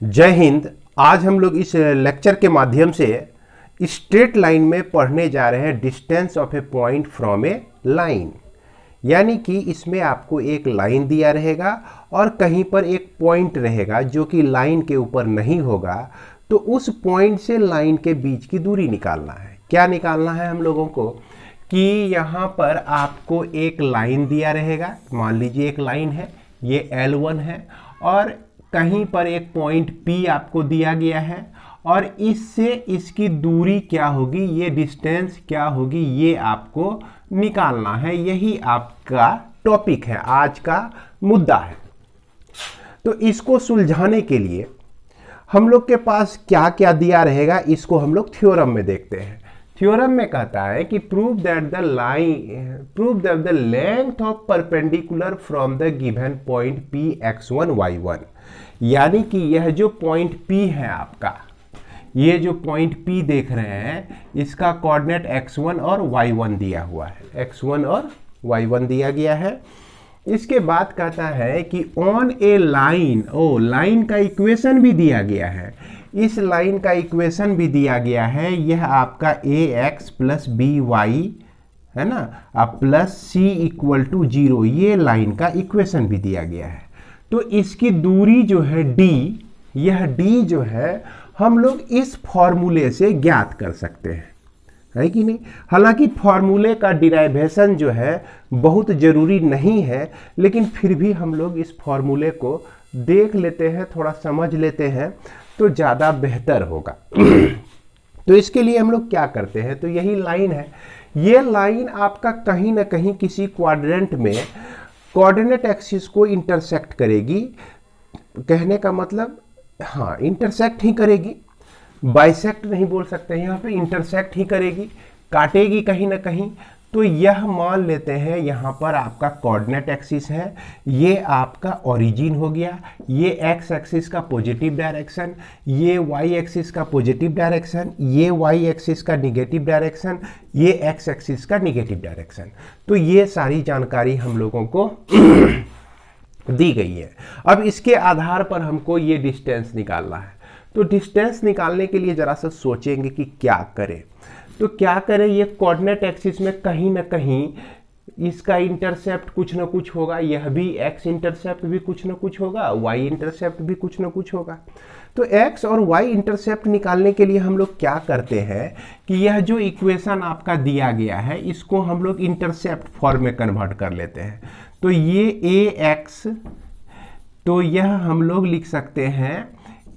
जय हिंद। आज हम लोग इस लेक्चर के माध्यम से स्ट्रेट लाइन में पढ़ने जा रहे हैं distance of a point from A line. यानी कि इसमें आपको एक लाइन दिया रहेगा और कहीं पर एक पॉइंट रहेगा जो कि लाइन के ऊपर नहीं होगा, तो उस पॉइंट से लाइन के बीच की दूरी निकालना है। क्या निकालना है हम लोगों को कि यहाँ पर आपको एक लाइन दिया रहेगा। मान लीजिए एक लाइन है, ये L1 है और कहीं पर एक पॉइंट P आपको दिया गया है और इससे इसकी दूरी क्या होगी, ये डिस्टेंस क्या होगी, ये आपको निकालना है। यही आपका टॉपिक है, आज का मुद्दा है। तो इसको सुलझाने के लिए हम लोग के पास क्या क्या दिया रहेगा, इसको हम लोग थ्योरम में देखते हैं। थ्योरम में कहता है कि prove that the length of perpendicular from the given point P x1 y1। यानी कि यह जो पॉइंट P है आपका, ये जो पॉइंट P देख रहे हैं, इसका कोऑर्डिनेट x1 और y1 दिया हुआ है, x1 और y1 दिया गया है। इसके बाद कहता है कि ऑन ए लाइन, लाइन का इक्वेशन भी दिया गया है। इस लाइन का इक्वेशन भी दिया गया है, यह आपका ax प्लस by है ना, अब प्लस c इक्वल टू 0, ये लाइन का इक्वेशन भी दिया गया है। तो इसकी दूरी जो है d, यह d जो है हम लोग इस फॉर्मूले से ज्ञात कर सकते हैं, है कि नहीं। हालांकि फॉर्मूले का डिराइवेशन जो है बहुत ज़रूरी नहीं है, लेकिन फिर भी हम लोग इस फॉर्मूले को देख लेते हैं, थोड़ा समझ लेते हैं तो ज़्यादा बेहतर होगा। तो इसके लिए हम लोग क्या करते हैं, तो यही लाइन है। ये लाइन आपका कहीं ना कहीं किसी क्वाड्रेंट में कोऑर्डिनेट एक्सिस को इंटरसेक्ट करेगी। कहने का मतलब, हाँ, इंटरसेक्ट ही करेगी, बाइसेक्ट नहीं बोल सकते हैं, यहाँ पे इंटरसेक्ट ही करेगी, काटेगी कहीं ना कहीं। तो यह मान लेते हैं यहाँ पर आपका कोऑर्डिनेट एक्सिस है, ये आपका ओरिजिन हो गया, ये एक्स एक्सिस का पॉजिटिव डायरेक्शन, ये वाई एक्सिस का पॉजिटिव डायरेक्शन, ये वाई एक्सिस का निगेटिव डायरेक्शन, ये एक्स एक्सिस का निगेटिव डायरेक्शन। तो ये सारी जानकारी हम लोगों को दी गई है। अब इसके आधार पर हमको ये डिस्टेंस निकालना है। तो डिस्टेंस निकालने के लिए जरा सा सोचेंगे कि क्या करें। तो क्या करें, ये कोऑर्डिनेट एक्सिस में कहीं ना कहीं इसका इंटरसेप्ट कुछ ना कुछ होगा, यह भी एक्स इंटरसेप्ट भी कुछ ना कुछ होगा, वाई इंटरसेप्ट भी कुछ ना कुछ होगा। तो एक्स और वाई इंटरसेप्ट निकालने के लिए हम लोग क्या करते हैं कि यह जो इक्वेशन आपका दिया गया है, इसको हम लोग इंटरसेप्ट फॉर्म में कन्वर्ट कर लेते हैं। तो ये ए एक्स, तो यह हम लोग लिख सकते हैं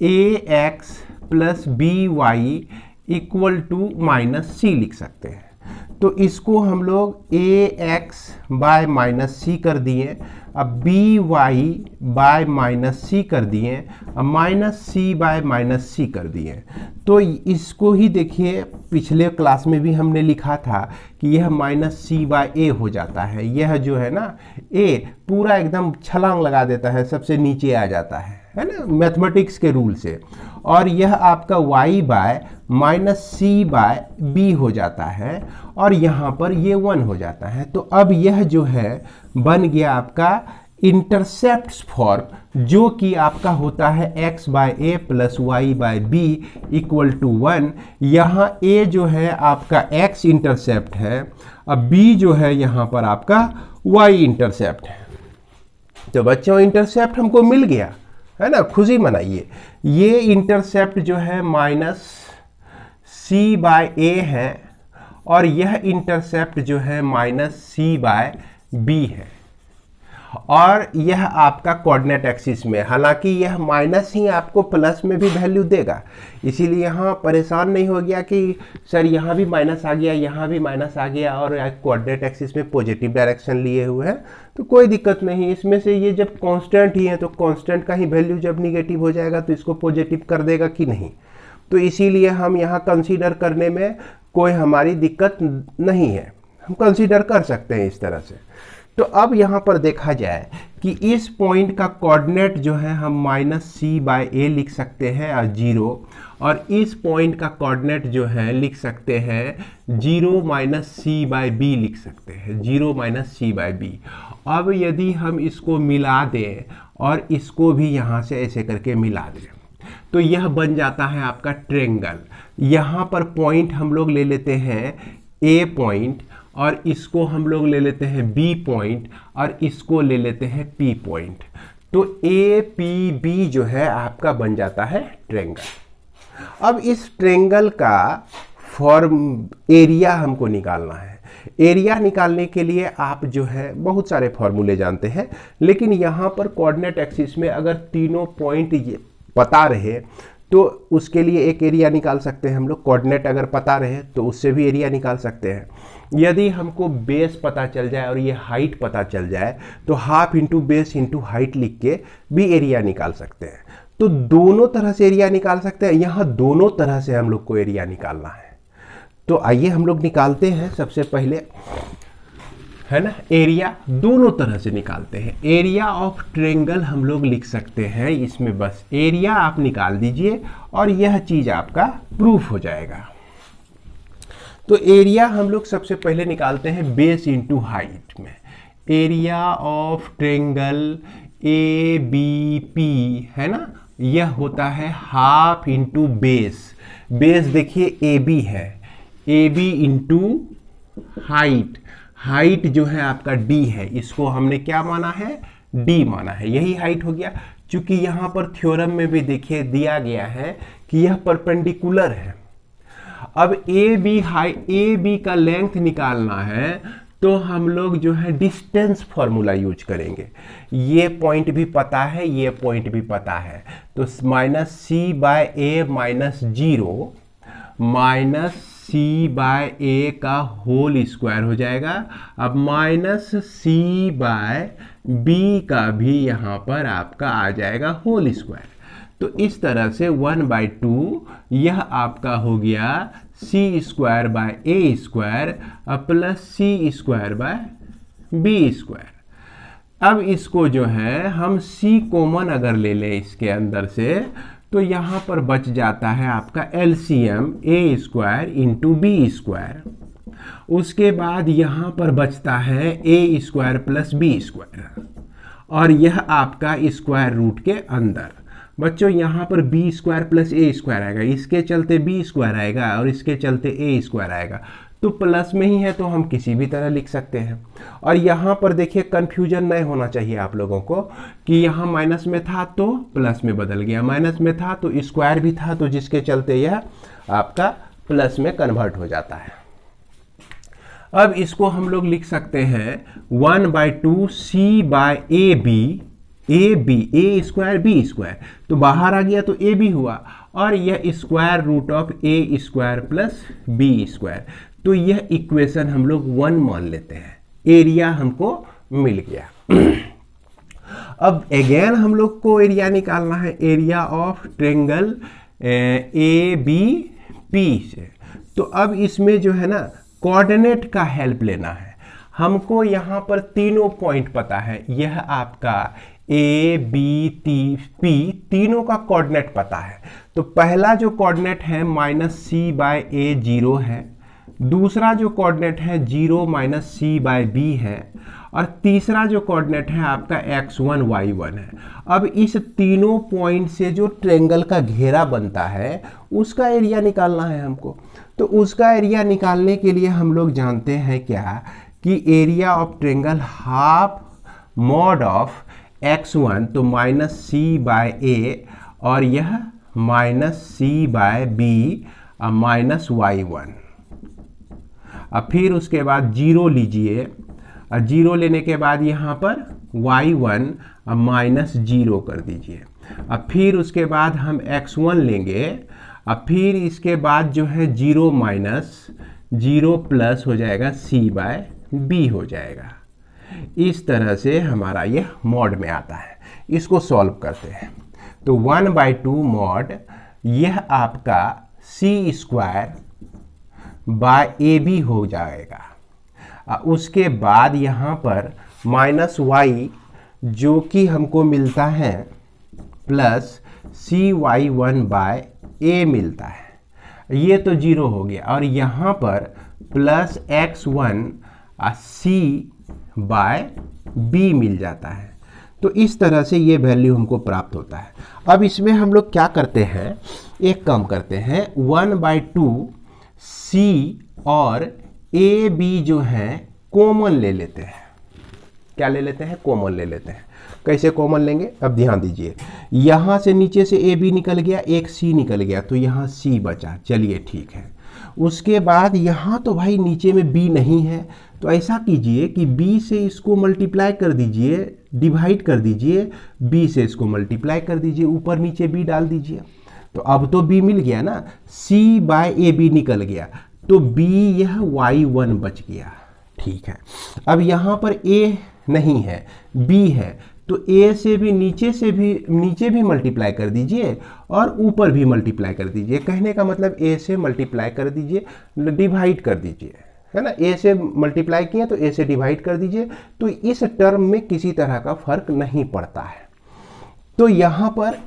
ax plus by equal to minus C लिख सकते हैं। तो इसको हम लोग ax बाय माइनस सी कर दिए, अब by बाय माइनस सी कर दिए, अब माइनस सी बाय माइनस सी कर दिए। तो इसको ही देखिए, पिछले क्लास में भी हमने लिखा था कि यह माइनस सी बाय ए हो जाता है। यह जो है ना, a पूरा एकदम छलांग लगा देता है, सबसे नीचे आ जाता है ना, मैथमेटिक्स के रूल से। और यह आपका y by minus c by b हो जाता है और यहाँ पर ये 1 हो जाता है। तो अब यह जो है बन गया आपका इंटरसेप्ट फॉर्म, जो कि आपका होता है x by a plus y by b equal to 1। यहाँ a जो है आपका x इंटरसेप्ट है, अब b जो है यहाँ पर आपका y इंटरसेप्ट है। तो बच्चों, इंटरसेप्ट हमको मिल गया है ना, खुशी मनाइए। ये इंटरसेप्ट जो है माइनस सी बाय ए है और यह इंटरसेप्ट जो है माइनस सी बाय बी है, और यह आपका कोऑर्डिनेट एक्सिस में। हालांकि यह माइनस ही आपको प्लस में भी वैल्यू देगा, इसीलिए यहाँ परेशान नहीं हो गया कि सर यहाँ भी माइनस आ गया, यहाँ भी माइनस आ गया और कोऑर्डिनेट एक्सिस में पॉजिटिव डायरेक्शन लिए हुए हैं। तो कोई दिक्कत नहीं, इसमें से ये जब कांस्टेंट ही है तो कांस्टेंट का ही वैल्यू जब निगेटिव हो जाएगा तो इसको पॉजिटिव कर देगा कि नहीं। तो इसीलिए हम यहाँ कंसीडर करने में कोई हमारी दिक्कत नहीं है, हम कंसीडर कर सकते हैं इस तरह से। तो अब यहाँ पर देखा जाए कि इस पॉइंट का कोऑर्डिनेट जो है हम माइनस सी बाय ए लिख सकते हैं और 0, और इस पॉइंट का कोऑर्डिनेट जो है लिख सकते हैं 0 माइनस सी बाय बी लिख सकते हैं, 0 माइनस सी बाय बी। अब यदि हम इसको मिला दें और इसको भी यहाँ से ऐसे करके मिला दें, तो यह बन जाता है आपका ट्रेंगल। यहाँ पर पॉइंट हम लोग ले लेते हैं ए पॉइंट, और इसको हम लोग ले लेते हैं बी पॉइंट, और इसको ले लेते हैं पी पॉइंट। तो ए पी बी जो है आपका बन जाता है ट्रेंगल। अब इस ट्रेंगल का फॉर्म एरिया हमको निकालना है। एरिया निकालने के लिए आप जो है बहुत सारे फॉर्मूले जानते हैं, लेकिन यहाँ पर कोऑर्डिनेट एक्सिस में अगर तीनों पॉइंट पता रहे तो उसके लिए एक एरिया निकाल सकते हैं हम लोग। कोऑर्डिनेट अगर पता रहे तो उससे भी एरिया निकाल सकते हैं। यदि हमको बेस पता चल जाए और ये हाइट पता चल जाए तो half into base into height लिख के भी एरिया निकाल सकते हैं। तो दोनों तरह से एरिया निकाल सकते हैं। यहाँ दोनों तरह से हम लोग को एरिया निकालना है। तो आइए हम लोग निकालते हैं। सबसे पहले है ना, एरिया दोनों तरह से निकालते हैं। एरिया ऑफ ट्रेंगल हम लोग लिख सकते हैं, इसमें बस एरिया आप निकाल दीजिए और यह चीज आपका प्रूफ हो जाएगा। तो एरिया हम लोग सबसे पहले निकालते हैं बेस इंटू हाइट में। Area of triangle A B P है ना, यह होता है हाफ इंटू बेस। बेस देखिए ए बी है, A B into height. Height जो है आपका डी है, इसको हमने क्या माना है, डी माना है, यही हाइट हो गया। क्योंकि यहाँ पर थ्योरम में भी देखिए दिया गया है कि यह परपेंडिकुलर है। अब ए बी का लेंथ निकालना है तो हम लोग जो है डिस्टेंस फॉर्मूला यूज करेंगे। ये पॉइंट भी पता है, ये पॉइंट भी पता है, तो minus c by A minus zero minus c by ए का होल स्क्वायर हो जाएगा। अब माइनस सी बाय बी का भी यहाँ पर आपका आ जाएगा होल स्क्वायर। तो इस तरह से 1/2 यह आपका हो गया C square by A square plus C square by B square. अब इसको जो है हम सी कॉमन अगर ले लें इसके अंदर से, तो यहाँ पर बच जाता है आपका एलसीएम ए स्क्वायर इंटू बी स्क्वायर। उसके बाद यहाँ पर बचता है A square plus B square, और यह आपका स्क्वायर रूट के अंदर। बच्चों यहाँ पर B square plus A square आएगा, इसके चलते बी स्क्वायर आएगा और इसके चलते ए स्क्वायर आएगा। तो प्लस में ही है तो हम किसी भी तरह लिख सकते हैं। और यहाँ पर देखिए कंफ्यूजन नहीं होना चाहिए आप लोगों को कि यहाँ माइनस में था तो प्लस में बदल गया, माइनस में था तो स्क्वायर भी था, तो जिसके चलते यह आपका प्लस में कन्वर्ट हो जाता है। अब इसको हम लोग लिख सकते हैं 1/2 सी by A B A square B square, तो बाहर आ गया तो ए बी हुआ, और यह square root of a square plus B square. तो यह इक्वेशन हम लोग 1 मान लेते हैं। एरिया हमको मिल गया। अब अगेन हम लोग को एरिया निकालना है, area of triangle A B P से। तो अब इसमें जो है ना कोऑर्डिनेट का हेल्प लेना है हमको। यहाँ पर तीनों पॉइंट पता है, यह आपका ए बी पी तीनों का कोऑर्डिनेट पता है। तो पहला जो कोऑर्डिनेट है माइनस सी बाय ए 0 है, दूसरा जो कोऑर्डिनेट है 0 माइनस सी बाय बी है, और तीसरा जो कोऑर्डिनेट है आपका x1 y1 है। अब इस तीनों पॉइंट से जो ट्रेंगल का घेरा बनता है उसका एरिया निकालना है हमको। तो उसका एरिया निकालने के लिए हम लोग जानते हैं क्या कि area of triangle half mod of x1, तो माइनस सी बाय ए, और यह minus c by B minus y1। अब फिर उसके बाद 0 लीजिए, और 0 लेने के बाद यहाँ पर y1 माइनस 0 कर दीजिए। अब फिर उसके बाद हम x1 लेंगे, अब फिर इसके बाद जो है 0 माइनस 0 प्लस हो जाएगा c बाय b हो जाएगा। इस तरह से हमारा यह मॉड में आता है। इसको सॉल्व करते हैं तो 1/2 मॉड यह आपका c square by A b हो जाएगा। उसके बाद यहाँ पर माइनस y जो कि हमको मिलता है प्लस cy1 बाय ए मिलता है, ये तो 0 हो गया, और यहाँ पर plus x1 c by b मिल जाता है। तो इस तरह से ये वैल्यू हमको प्राप्त होता है। अब इसमें हम लोग क्या करते हैं, एक काम करते हैं, 1/2 सी और ए बी जो है कॉमन ले लेते हैं। क्या ले लेते हैं? कॉमन ले लेते हैं। कैसे कॉमन लेंगे? अब ध्यान दीजिए, यहाँ से नीचे से ए बी निकल गया, एक सी निकल गया, तो यहाँ सी बचा। चलिए ठीक है। उसके बाद यहाँ तो भाई नीचे में बी नहीं है, तो ऐसा कीजिए कि बी से इसको मल्टीप्लाई कर दीजिए, डिवाइड कर दीजिए, बी से इसको मल्टीप्लाई कर दीजिए, ऊपर नीचे बी डाल दीजिए। तो अब तो बी मिल गया ना, सी बाय ए बी निकल गया, तो बी यह y1 बच गया। ठीक है। अब यहाँ पर a नहीं है, b है, तो a से भी नीचे भी मल्टीप्लाई कर दीजिए और ऊपर भी मल्टीप्लाई कर दीजिए। कहने का मतलब a से मल्टीप्लाई कर दीजिए, डिवाइड कर दीजिए, है ना। a से मल्टीप्लाई किया तो a से डिवाइड कर दीजिए, तो इस टर्म में किसी तरह का फर्क नहीं पड़ता है। तो यहाँ पर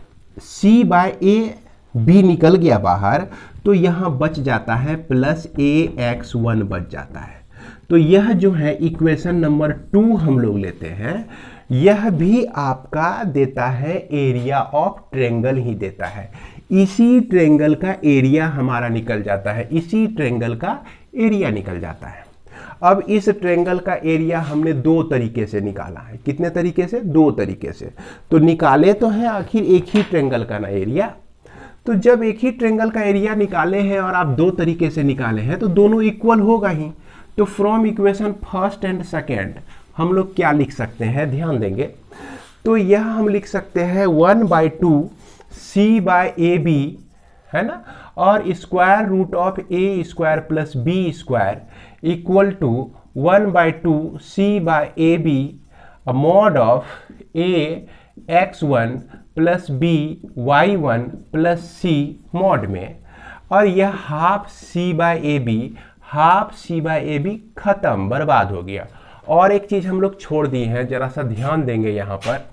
c बाय ए b निकल गया बाहर, तो यहाँ बच जाता है प्लस ax1 बच जाता है। तो यह जो है इक्वेशन नंबर 2 हम लोग लेते हैं, यह भी आपका देता है एरिया ऑफ ट्रायंगल ही देता है। इसी ट्रायंगल का एरिया हमारा निकल जाता है, इसी ट्रायंगल का एरिया निकल जाता है। अब इस ट्रायंगल का एरिया हमने 2 तरीके से निकाला है। कितने तरीके से? 2 तरीके से। तो निकाले तो है आखिर एक ही ट्रायंगल का ना एरिया। तो जब एक ही ट्रायंगल का एरिया निकाले हैं और आप 2 तरीके से निकाले हैं, तो दोनों इक्वल होगा ही। तो from equation first and second हम लोग क्या लिख सकते हैं? ध्यान देंगे तो यह हम लिख सकते हैं 1/2 सी बाय ए बी, है ना, और square root of a square plus B square equal to 1/2 C by A b mod of a x1 plus b y1 plus c mod में, और यह half c by A b, half c by A b खत्म, बर्बाद हो गया। और एक चीज हम लोग छोड़ दिए हैं, जरा सा ध्यान देंगे। यहाँ पर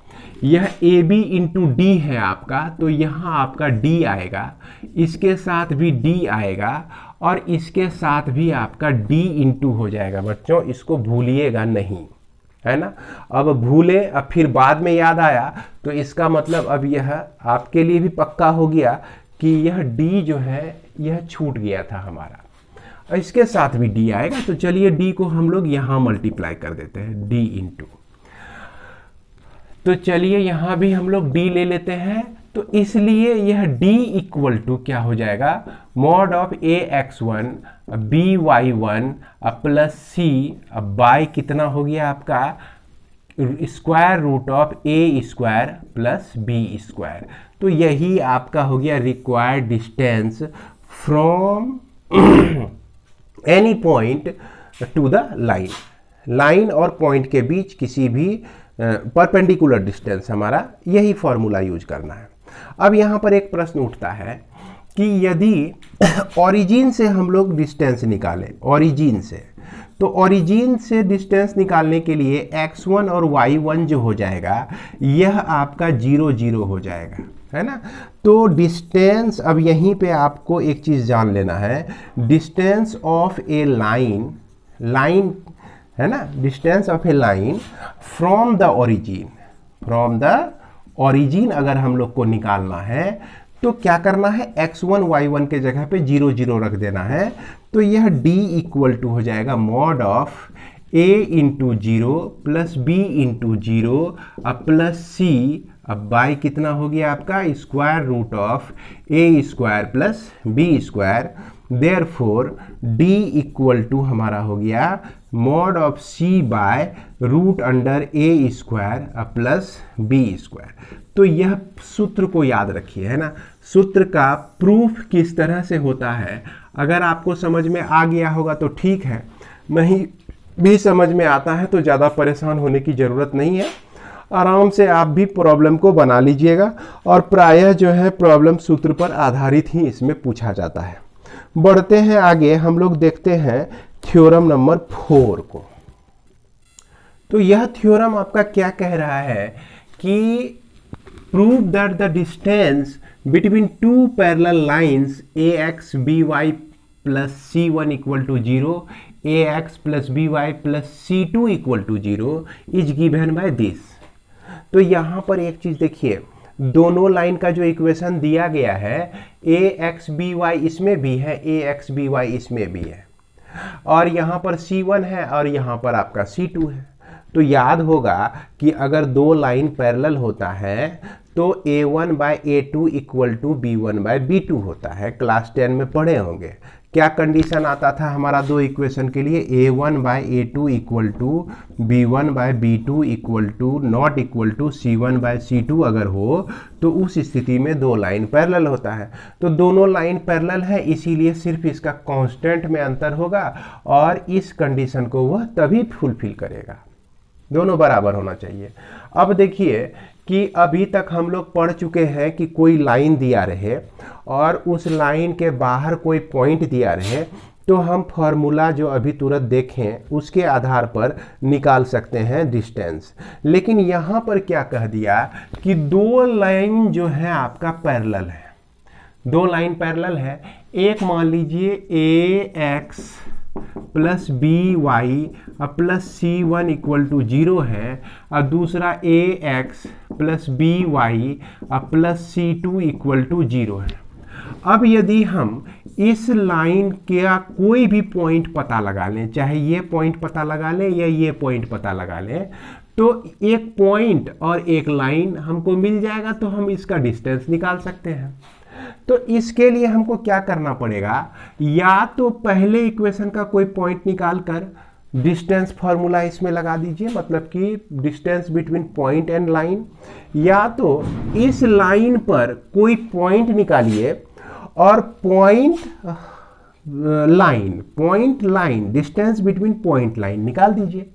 यह ए बी इंटू डी है आपका, तो यहाँ आपका डी आएगा, इसके साथ भी डी आएगा, और इसके साथ भी आपका डी इंटू हो जाएगा। बच्चों इसको भूलिएगा नहीं, है ना। अब भूले, अब फिर बाद में याद आया, तो इसका मतलब अब यह आपके लिए भी पक्का हो गया कि यह d जो है यह छूट गया था हमारा, और इसके साथ भी d आएगा। तो चलिए d को हम लोग यहाँ मल्टीप्लाई कर देते हैं, d इंटू। तो चलिए यहाँ भी हम लोग d ले लेते हैं, तो इसलिए यह d इक्वल टू क्या हो जाएगा, mod of ax1 by1 plus c by कितना हो गया आपका, square root of a square plus B square. तो यही आपका हो गया required distance from any point to the line. Line और पॉइंट के बीच किसी भी परपेंडिकुलर डिस्टेंस, हमारा यही फॉर्मूला यूज करना है। अब यहाँ पर एक प्रश्न उठता है कि यदि ओरिजिन से हम लोग डिस्टेंस निकालें, ओरिजिन से, तो ओरिजिन से डिस्टेंस निकालने के लिए x1 और y1 जो हो जाएगा यह आपका 0 0 हो जाएगा, है ना। तो डिस्टेंस, अब यहीं पे आपको एक चीज़ जान लेना है, distance of A line, line है ना, distance of A line from the origin, from the origin अगर हम लोग को निकालना है तो क्या करना है, x1 y1 के जगह पे 0 0 रख देना है। तो यह d इक्वल टू हो जाएगा mod of a into 0 plus b into 0 अब प्लस c, अब बाई कितना हो गया आपका, square root of a square plus b square. Therefore d equal to हमारा हो गया mod of c by root under a square plus b square. तो यह सूत्र को याद रखिए, है ना। सूत्र का प्रूफ किस तरह से होता है, अगर आपको समझ में आ गया होगा तो ठीक है, नहीं भी समझ में आता है तो ज़्यादा परेशान होने की ज़रूरत नहीं है। आराम से आप भी प्रॉब्लम को बना लीजिएगा, और प्रायः जो है प्रॉब्लम सूत्र पर आधारित ही इसमें पूछा जाता है। बढ़ते हैं आगे, हम लोग देखते हैं थ्योरम नंबर 4 को। तो यह थ्योरम आपका क्या कह रहा है कि prove that the distance between two parallel lines ax by plus c1 equal to 0, ax plus by plus c2 equal to 0 is given by this। तो यहाँ पर एक चीज़ देखिए, दोनों लाइन का जो इक्वेशन दिया गया है ए एक्स बी वाई इसमें भी है, ए एक्स बी वाई इसमें भी है, और यहाँ पर C1 है और यहाँ पर आपका C2 है। तो याद होगा कि अगर दो लाइन पैरेलल होता है तो A1 by A2 equal to B1 by B2 होता है, क्लास 10 में पढ़े होंगे। क्या कंडीशन आता था हमारा दो इक्वेशन के लिए, A1 by A2 equal to B1 by B2 equal to not equal to C1 by C2 अगर हो तो उस स्थिति में दो लाइन पैरेलल होता है। तो दोनों लाइन पैरेलल है, इसीलिए सिर्फ इसका कांस्टेंट में अंतर होगा और इस कंडीशन को वह तभी फुलफिल करेगा, दोनों बराबर होना चाहिए। अब देखिए कि अभी तक हम लोग पढ़ चुके हैं कि कोई लाइन दिया रहे और उस लाइन के बाहर कोई पॉइंट दिया रहे तो हम फार्मूला जो अभी तुरंत देखें उसके आधार पर निकाल सकते हैं डिस्टेंस। लेकिन यहाँ पर क्या कह दिया कि दो लाइन जो है आपका पैरेलल है, दो लाइन पैरेलल है। एक मान लीजिए A X plus B Y plus C1 equal to 0 है और दूसरा A X plus B Y plus C2 equal to 0 है। अब यदि हम इस लाइन का कोई भी पॉइंट पता लगा लें, चाहे ये पॉइंट पता लगा लें या ये पॉइंट पता लगा लें, तो एक पॉइंट और एक लाइन हमको मिल जाएगा, तो हम इसका डिस्टेंस निकाल सकते हैं। तो इसके लिए हमको क्या करना पड़ेगा, या तो पहले इक्वेशन का कोई पॉइंट निकाल कर डिस्टेंस फार्मूला इसमें लगा दीजिए, मतलब कि distance between point and line, या तो इस लाइन पर कोई पॉइंट निकालिए और point line distance between point line निकाल दीजिए।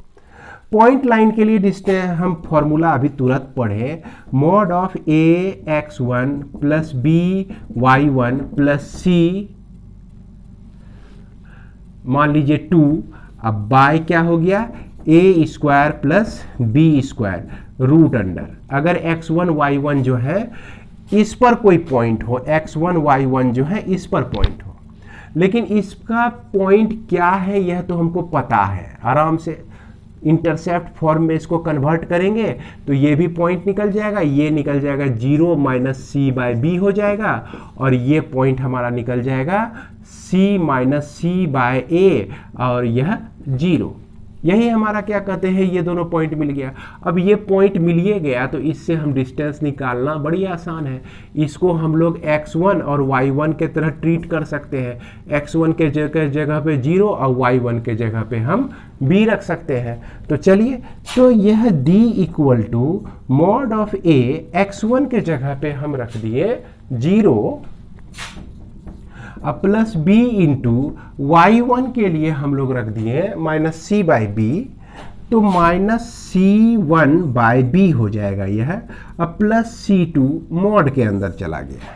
पॉइंट लाइन के लिए डिस्टेंस हम फॉर्मूला अभी तुरंत पढ़े, mod of A X one plus B Y one plus C मान लीजिए 2, अब बाय क्या हो गया A square plus B square root under, अगर x1 y1 जो है इस पर कोई पॉइंट हो, x1 y1 जो है इस पर पॉइंट हो, लेकिन इसका पॉइंट क्या है यह तो हमको पता है, आराम से इंटरसेप्ट फॉर्म में इसको कन्वर्ट करेंगे तो ये भी पॉइंट निकल जाएगा, ये निकल जाएगा 0 माइनस सी बाय बी हो जाएगा, और ये पॉइंट हमारा निकल जाएगा c माइनस सी बाय ए, और यह 0। यही हमारा क्या कहते हैं, ये दोनों पॉइंट मिल गया। अब ये पॉइंट मिलिए गया तो इससे हम डिस्टेंस निकालना बड़ी आसान है। इसको हम लोग x1 और y1 के तरह ट्रीट कर सकते हैं। x1 के जगह पे 0 और y1 के जगह पे हम b रख सकते हैं। तो चलिए, तो यह d equal to mod of a x1 के जगह पे हम रख दिए 0 प्लस b इंटू y1 के लिए हम लोग रख दिए माइनस सी बाई बी, तो माइनस C1 बाय बी हो जाएगा यह, अब प्लस C2 मॉड के अंदर चला गया।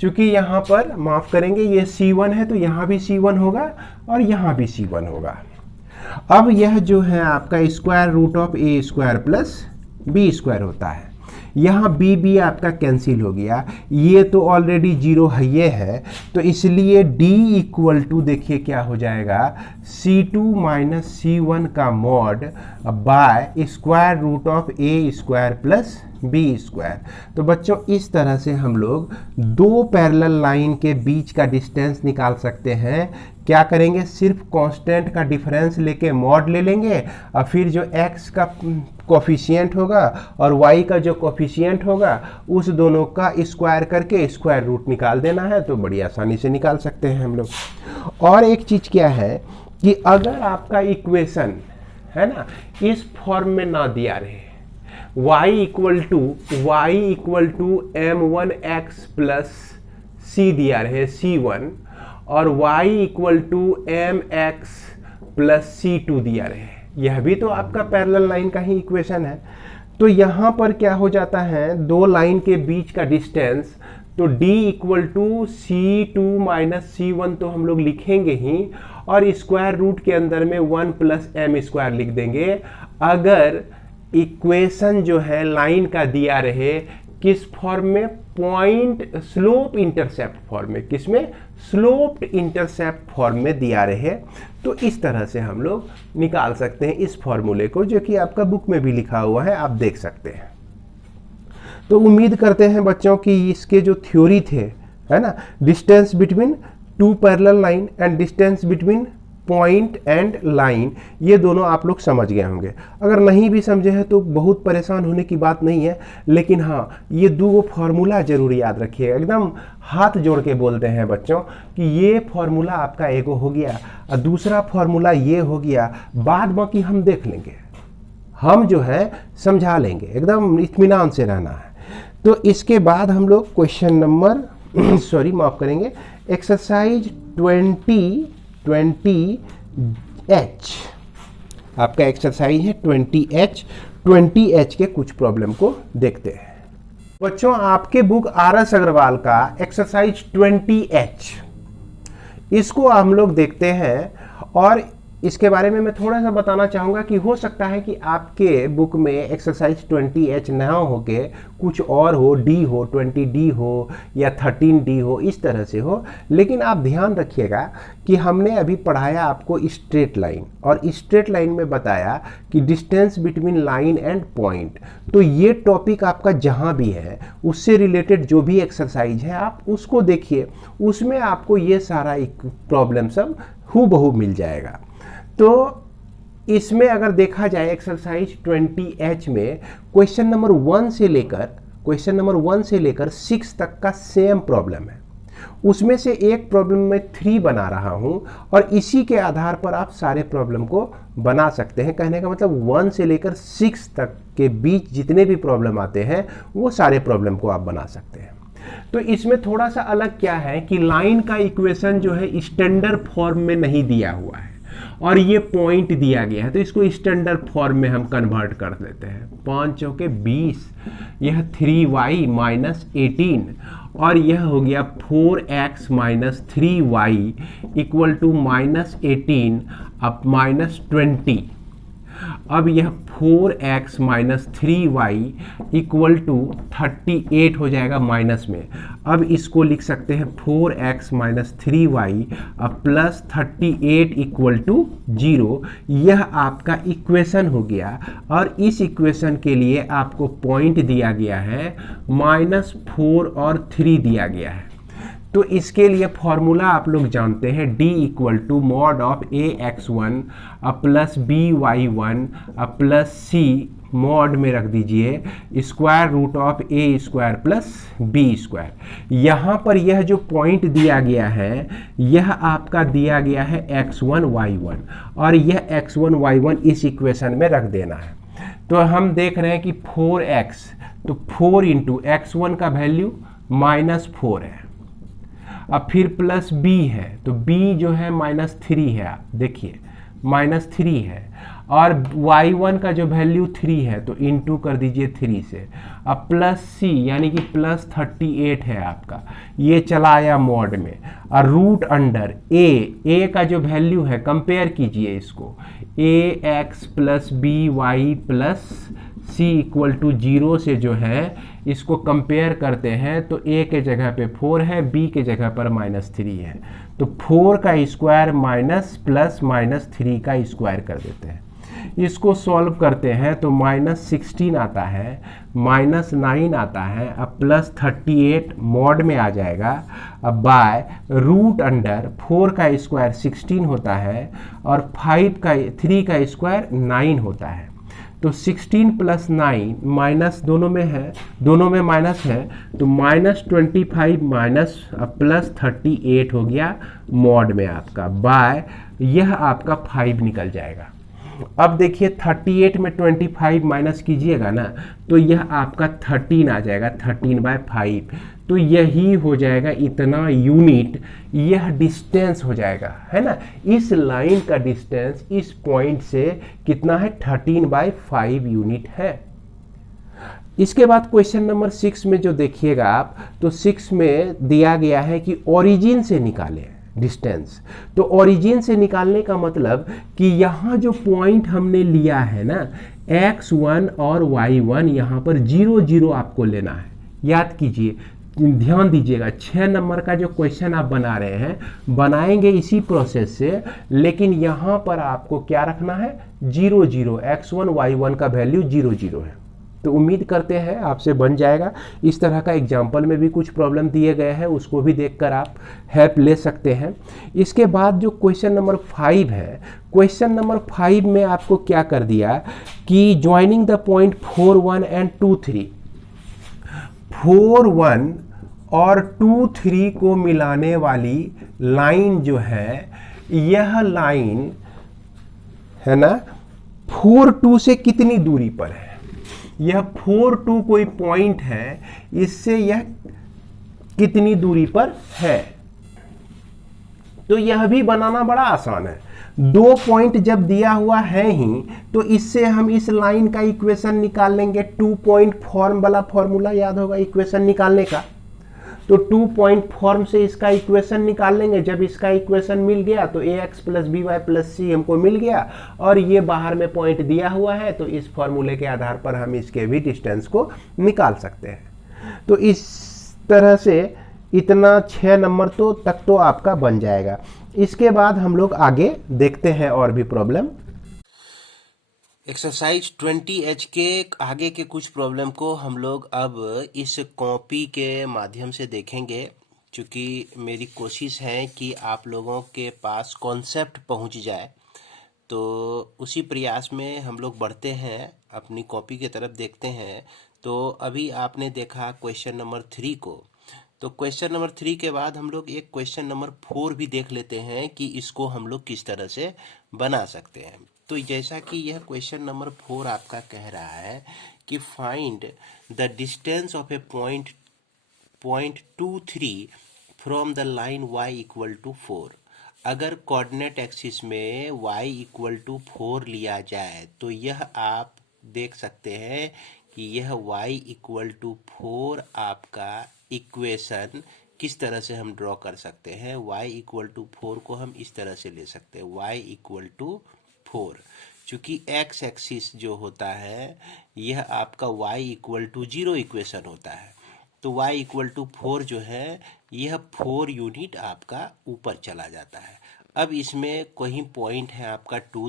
चूंकि यहाँ पर माफ करेंगे ये C1 है तो यहाँ भी C1 होगा और यहाँ भी C1 होगा। अब यह जो है आपका square root of a square plus B square होता है, यहाँ बी बी आपका कैंसिल हो गया, ये तो ऑलरेडी 0 है ये है, तो इसलिए d इक्वल टू देखिए क्या हो जाएगा C2 माइनस C1 का mod by square root of a square plus B square. तो बच्चों इस तरह से हम लोग दो पैरेलल लाइन के बीच का डिस्टेंस निकाल सकते हैं। क्या करेंगे, सिर्फ कांस्टेंट का डिफरेंस लेके मॉड ले लेंगे और फिर जो x का कोफिशिएंट होगा और y का जो कोफिशिएंट होगा उस दोनों का स्क्वायर करके स्क्वायर रूट निकाल देना है, तो बड़ी आसानी से निकाल सकते हैं हम लोग। और एक चीज़ क्या है कि अगर आपका इक्वेशन है ना इस फॉर्म में ना दिया रहे, y equal to m1x plus c दिया रहे c1 और y equal to mx plus c2 दिया रहे, यह भी तो आपका पैरेलल लाइन का ही इक्वेशन है। तो यहाँ पर क्या हो जाता है, दो लाइन के बीच का डिस्टेंस, तो d equal to C2 minus C1 तो हम लोग लिखेंगे ही, और स्क्वायर रूट के अंदर में 1 प्लस m स्क्वायर लिख देंगे अगर इक्वेशन जो है लाइन का दिया रहे किस फॉर्म में, पॉइंट स्लोप इंटरसेप्ट फॉर्म में, किसमें, स्लोप्ड इंटरसेप्ट फॉर्म में दिया रहे। तो इस तरह से हम लोग निकाल सकते हैं इस फॉर्मूले को, जो कि आपका बुक में भी लिखा हुआ है, आप देख सकते हैं। तो उम्मीद करते हैं बच्चों कि इसके जो थ्योरी थे, है ना, distance between two parallel line and distance between point and line, ये दोनों आप लोग समझ गए होंगे। अगर नहीं भी समझे हैं तो बहुत परेशान होने की बात नहीं है, लेकिन हाँ, ये दो फार्मूला जरूर याद रखिएगा। एकदम हाथ जोड़ के बोलते हैं बच्चों कि ये फार्मूला आपका एगो हो गया और दूसरा फार्मूला ये हो गया, बाद बाकी हम देख लेंगे, हम जो है समझा लेंगे, एकदम इत्मीनान से रहना है। तो इसके बाद हम लोग क्वेश्चन नंबर सॉरी माफ करेंगे, एक्सरसाइज 20H आपका एक्सरसाइज है 20H के कुछ प्रॉब्लम को देखते हैं। बच्चों, आपके बुक RS अग्रवाल का एक्सरसाइज 20H, इसको हम लोग देखते हैं और इसके बारे में मैं थोड़ा सा बताना चाहूँगा कि हो सकता है कि आपके बुक में एक्सरसाइज 20H ना हो के कुछ और हो, डी हो, 20D हो या 13D हो, इस तरह से हो। लेकिन आप ध्यान रखिएगा कि हमने अभी पढ़ाया आपको स्ट्रेट लाइन, और स्ट्रेट लाइन में बताया कि distance between line and point. तो ये टॉपिक आपका जहाँ भी है उससे रिलेटेड जो भी एक्सरसाइज है आप उसको देखिए, उसमें आपको ये सारा प्रॉब्लम सब हूबहू मिल जाएगा। तो इसमें अगर देखा जाए एक्सरसाइज 20H में क्वेश्चन नंबर 1 से लेकर 6 तक का सेम प्रॉब्लम है। उसमें से एक प्रॉब्लम मैं 3 बना रहा हूं और इसी के आधार पर आप सारे प्रॉब्लम को बना सकते हैं। कहने का मतलब 1 से लेकर 6 तक के बीच जितने भी प्रॉब्लम आते हैं वो सारे प्रॉब्लम को आप बना सकते हैं। तो इसमें थोड़ा सा अलग क्या है कि लाइन का इक्वेशन जो है स्टैंडर्ड फॉर्म में नहीं दिया हुआ है और ये पॉइंट दिया गया है, तो इसको स्टैंडर्ड फॉर्म में हम कन्वर्ट कर देते हैं। 5 चौके 20, यह 3y माइनस 18 और यह हो गया 4x minus 3y equal to minus 18 अब माइनस 20। अब यह 4x minus 3y equal to 38 हो जाएगा माइनस में। अब इसको लिख सकते हैं 4x माइनस 3y अब प्लस 38 इक्वल टू 0। यह आपका इक्वेशन हो गया और इस इक्वेशन के लिए आपको पॉइंट दिया गया है -4 और 3 दिया गया है। तो इसके लिए फॉर्मूला आप लोग जानते हैं, D equal to mod of ax1 अब प्लस by1 अब प्लस c मॉड में रख दीजिए square root of a square plus b square. यहाँ पर यह जो पॉइंट दिया गया है यह आपका दिया गया है x1 y1 और यह x1 y1 इस इक्वेशन में रख देना है। तो हम देख रहे हैं कि 4x, तो 4 इंटू x1 का वैल्यू -4 है, अब फिर प्लस b है, तो b जो है -3 है, आप देखिए -3 है और y1 का जो वैल्यू 3 है तो इंटू कर दीजिए 3 से, अब प्लस c यानी कि प्लस 38 है आपका, ये चला आया मॉड में और रूट अंडर a का जो वैल्यू है कंपेयर कीजिए इसको, ax plus by plus c equal to 0 से जो है इसको कंपेयर करते हैं तो a के जगह पे 4 है, b के जगह पर -3 है, तो 4 का स्क्वायर माइनस प्लस -3 का स्क्वायर कर देते हैं। इसको सॉल्व करते हैं तो -16 आता है, -9 आता है, अब प्लस 38 मॉड में आ जाएगा, अब बाय रूट अंडर 4 का स्क्वायर 16 होता है और 3 का स्क्वायर 9 होता है। तो 16 प्लस 9 माइनस दोनों में है, दोनों में माइनस है, तो -25 माइनस प्लस 38 हो गया मॉड में आपका, बाय यह आपका 5 निकल जाएगा। अब देखिए 38 में 25 माइनस कीजिएगा ना तो यह आपका 13 आ जाएगा, 13/5, तो यही हो जाएगा इतना यूनिट, यह डिस्टेंस हो जाएगा, है ना। इस लाइन का डिस्टेंस इस पॉइंट से कितना है, 13/5 यूनिट है। इसके बाद क्वेश्चन नंबर 6 में जो देखिएगा आप, तो 6 में दिया गया है कि ओरिजिन से निकालें डिस्टेंस। तो ओरिजिन से निकालने का मतलब कि यहाँ जो पॉइंट हमने लिया है ना x1 और y1, यहाँ पर 0 0 आपको लेना है। याद कीजिए, ध्यान दीजिएगा, 6 नंबर का जो क्वेश्चन आप बना रहे हैं बनाएंगे इसी प्रोसेस से, लेकिन यहाँ पर आपको क्या रखना है, 0 0, x1 y1 का वैल्यू 0 0 है। तो उम्मीद करते हैं आपसे बन जाएगा। इस तरह का एग्जाम्पल में भी कुछ प्रॉब्लम दिए गए हैं, उसको भी देखकर आप हेल्प ले सकते हैं। इसके बाद जो क्वेश्चन नंबर 5 है, क्वेश्चन नंबर 5 में आपको क्या कर दिया कि ज्वाइनिंग द पॉइंट 4 1 एंड 2 3, 4 1 और 2 3 को मिलाने वाली लाइन जो है, यह लाइन है ना 4 2 से कितनी दूरी पर है। यह 4 2 कोई पॉइंट है, इससे यह कितनी दूरी पर है। तो यह भी बनाना बड़ा आसान है। 2 पॉइंट जब दिया हुआ है ही, तो इससे हम इस लाइन का इक्वेशन निकाल लेंगे। 2 पॉइंट फॉर्म वाला फॉर्मूला याद होगा इक्वेशन निकालने का। तो 2 पॉइंट फॉर्म से इसका इक्वेशन निकाल लेंगे। जब इसका इक्वेशन मिल गया तो ax plus B Y plus C हमको मिल गया, और ये बाहर में पॉइंट दिया हुआ है, तो इस फॉर्मूले के आधार पर हम इसके भी डिस्टेंस को निकाल सकते हैं। तो इस तरह से इतना 6 नंबर तक तो आपका बन जाएगा। इसके बाद हम लोग आगे देखते हैं और भी प्रॉब्लम। एक्सरसाइज 20H के आगे के कुछ प्रॉब्लम को हम लोग अब इस कॉपी के माध्यम से देखेंगे, क्योंकि मेरी कोशिश है कि आप लोगों के पास कॉन्सेप्ट पहुंच जाए। तो उसी प्रयास में हम लोग बढ़ते हैं, अपनी कॉपी की तरफ देखते हैं। तो अभी आपने देखा क्वेश्चन नंबर 3 को, तो क्वेश्चन नंबर 3 के बाद हम लोग एक क्वेश्चन नंबर 4 भी देख लेते हैं कि इसको हम लोग किस तरह से बना सकते हैं। तो जैसा कि यह क्वेश्चन नंबर 4 आपका कह रहा है कि find the distance of a point 2 3 from the line y equal to 4। अगर कोऑर्डिनेट एक्सिस में y इक्वल टू 4 लिया जाए, तो यह आप देख सकते हैं कि यह y इक्वल टू 4 आपका इक्वेशन किस तरह से हम ड्रॉ कर सकते हैं। y इक्वल टू 4 को हम इस तरह से ले सकते हैं, y इक्वल टू 4। चूंकि x एक्सिस जो होता है यह आपका y इक्वल टू 0 इक्वेशन होता है, तो y इक्वल टू 4 जो है यह 4 यूनिट आपका ऊपर चला जाता है। अब इसमें कोई पॉइंट है आपका 2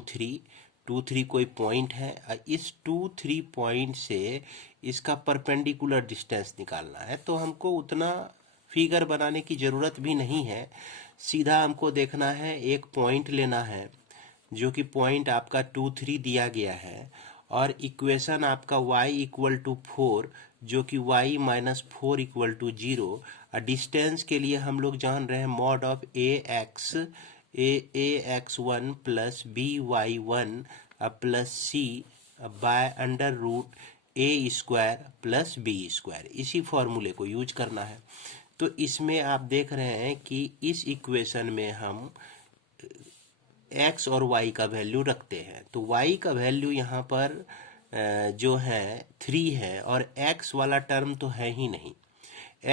3 कोई पॉइंट है। इस 2 3 पॉइंट से इसका परपेंडिकुलर डिस्टेंस निकालना है। तो हमको उतना फिगर बनाने की ज़रूरत भी नहीं है, सीधा हमको देखना है, एक पॉइंट लेना है जो कि पॉइंट आपका 2 3 दिया गया है, और इक्वेशन आपका y इक्वल टू 4 जो कि y minus 4 equal to 0। Distance के लिए हम लोग जान रहे हैं mod of ax1 plus by1 plus c by under root a square plus b square, इसी फॉर्मूले को यूज करना है। तो इसमें आप देख रहे हैं कि इस इक्वेशन में हम x और y का वैल्यू रखते हैं। तो y का वैल्यू यहाँ पर जो है 3 है, और x वाला टर्म तो है ही नहीं।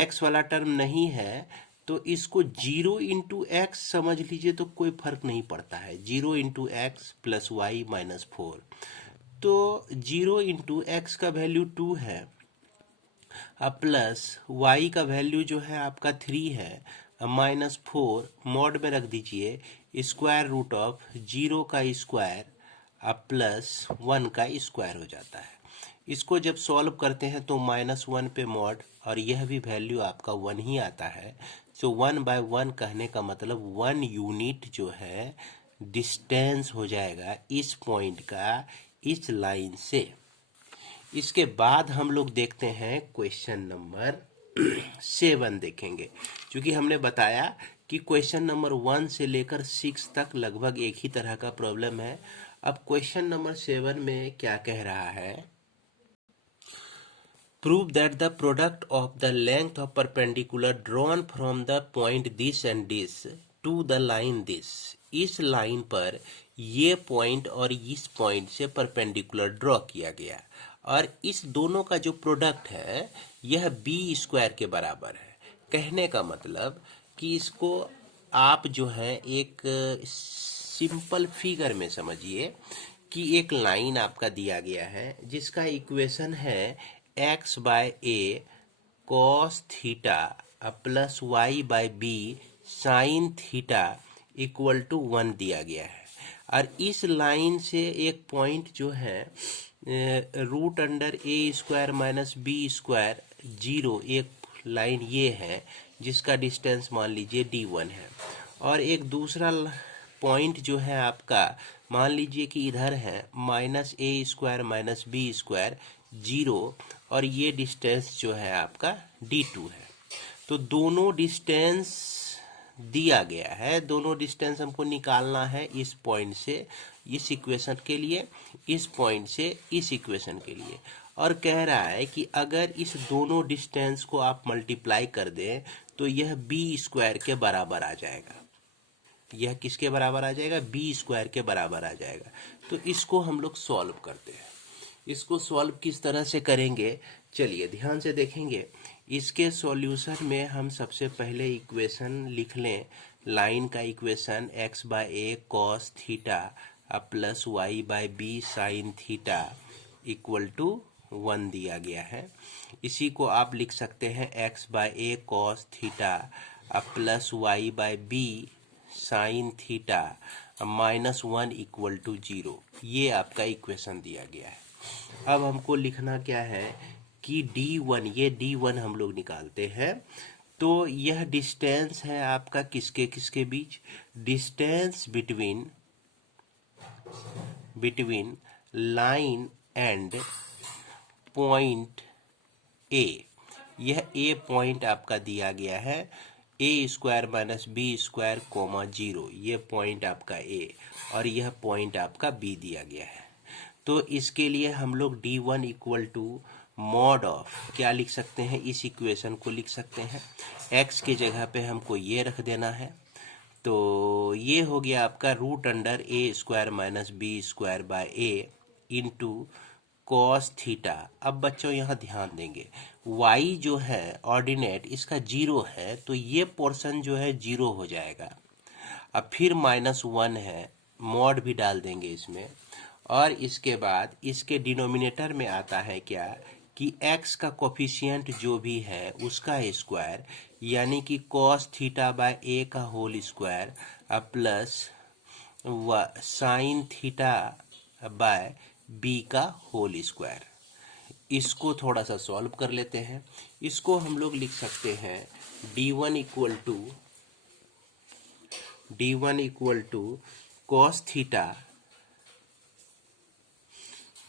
x वाला टर्म नहीं है तो इसको 0 इंटू एक्स समझ लीजिए, तो कोई फर्क नहीं पड़ता है। 0 into x plus y minus 4, तो 0 इंटू एक्स का वैल्यू 2 है, अब प्लस y का वैल्यू जो है आपका 3 है, माइनस 4 मॉड में रख दीजिए, स्क्वायर रूट ऑफ 0 का स्क्वायर अब प्लस 1 का स्क्वायर हो जाता है। इसको जब सॉल्व करते हैं तो -1 पे मॉड, और यह भी वैल्यू आपका 1 ही आता है। सो 1/1 कहने का मतलब 1 यूनिट जो है डिस्टेंस हो जाएगा इस पॉइंट का इस लाइन से। इसके बाद हम लोग देखते हैं क्वेश्चन नंबर 7 देखेंगे, क्योंकि हमने बताया कि क्वेश्चन नंबर 1 से लेकर 6 तक लगभग एक ही तरह का प्रॉब्लम है। अब क्वेश्चन नंबर 7 में क्या कह रहा है, prove that the product of the length of perpendicular drawn from the point this and this to the line this. इस लाइन पर ये पॉइंट और इस पॉइंट से परपेंडिकुलर ड्रॉ किया गया, और इस दोनों का जो प्रोडक्ट है यह बी स्क्वायर के बराबर है। कहने का मतलब कि इसको आप जो है एक सिंपल फिगर में समझिए कि एक लाइन आपका दिया गया है जिसका इक्वेशन है x by A cos theta plus y by b sine theta equal to 1 दिया गया है। और इस लाइन से एक पॉइंट जो है रूट अंडर ए स्क्वायर माइनस बी स्क्वायर 0, एक लाइन ये है जिसका डिस्टेंस मान लीजिए d1 है। और एक दूसरा पॉइंट जो है आपका, मान लीजिए कि इधर है माइनस ए स्क्वायर माइनस बी स्क्वायर 0, और ये डिस्टेंस जो है आपका d2 है। तो दोनों डिस्टेंस दिया गया है, दोनों डिस्टेंस हमको निकालना है इस पॉइंट से इस इक्वेशन के लिए, इस पॉइंट से इस इक्वेशन के लिए। और कह रहा है कि अगर इस दोनों डिस्टेंस को आप मल्टीप्लाई कर दें तो यह बी स्क्वायर के बराबर आ जाएगा। यह किसके बराबर आ जाएगा? बी स्क्वायर के बराबर आ जाएगा। तो इसको हम लोग सॉल्व करते हैं। इसको सॉल्व किस तरह से करेंगे, चलिए ध्यान से देखेंगे। इसके सॉल्यूशन में हम सबसे पहले इक्वेशन लिख लें, लाइन का equation x by A cos theta plus y by b sine theta equal to 1 दिया गया है। इसी को आप लिख सकते हैं x by A cos theta plus y by b sine theta -1 equal to 0। ये आपका इक्वेशन दिया गया है। अब हमको लिखना क्या है कि d1, ये d1 हम लोग निकालते हैं। तो यह डिस्टेंस है आपका किसके किसके बीच? Distance between line and point A. यह ए पॉइंट आपका दिया गया है, A square minus B square comma 0, ये पॉइंट आपका ए, और यह पॉइंट आपका बी दिया गया है। तो इसके लिए हम लोग d1 equal to mod of क्या लिख सकते हैं? इस इक्वेशन को लिख सकते हैं, x की जगह पे हमको ये रख देना है। तो ये हो गया आपका root under A square minus B square by a into cos theta. अब बच्चों यहाँ ध्यान देंगे, y जो है ऑर्डिनेट इसका 0 है, तो ये पोर्शन जो है 0 हो जाएगा। अब फिर -1 है, मॉड भी डाल देंगे इसमें, और इसके बाद इसके डिनोमिनेटर में आता है क्या कि x का कोफिशिएंट जो भी है उसका स्क्वायर, यानी कि cos थीटा बाय ए का whole square plus sine theta by b का होल स्क्वायर। इसको थोड़ा सा सॉल्व कर लेते हैं। इसको हम लोग लिख सकते हैं d1 equal to cos theta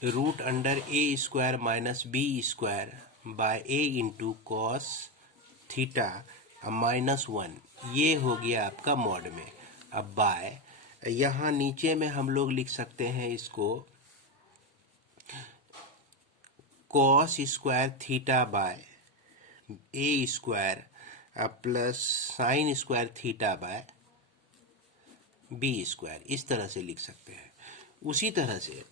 root under A square minus B square by a into cos theta -1। ये हो गया आपका मॉड में। अब बाय यहाँ नीचे में हम लोग लिख सकते हैं इसको cos square theta by A square plus sine square theta by B square, इस तरह से लिख सकते हैं। उसी तरह से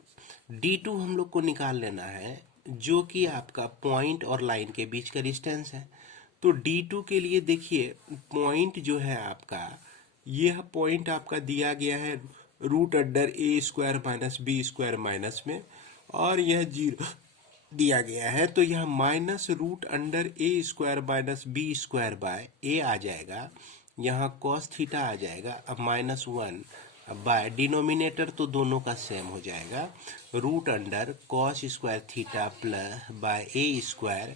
d2 हम लोग को निकाल लेना है, जो कि आपका पॉइंट और लाइन के बीच का डिस्टेंस है। तो d2 के लिए देखिए, पॉइंट जो है आपका, यह पॉइंट आपका दिया गया है रूट अंडर ए square minus B square minus में, और यह 0 दिया गया है। तो यह minus root under A square minus B square by A आ जाएगा, यहाँ कॉस थीटा आ जाएगा। अब -1 बाय डिनोमिनेटर तो दोनों का सेम हो जाएगा, root under cos square theta plus by A square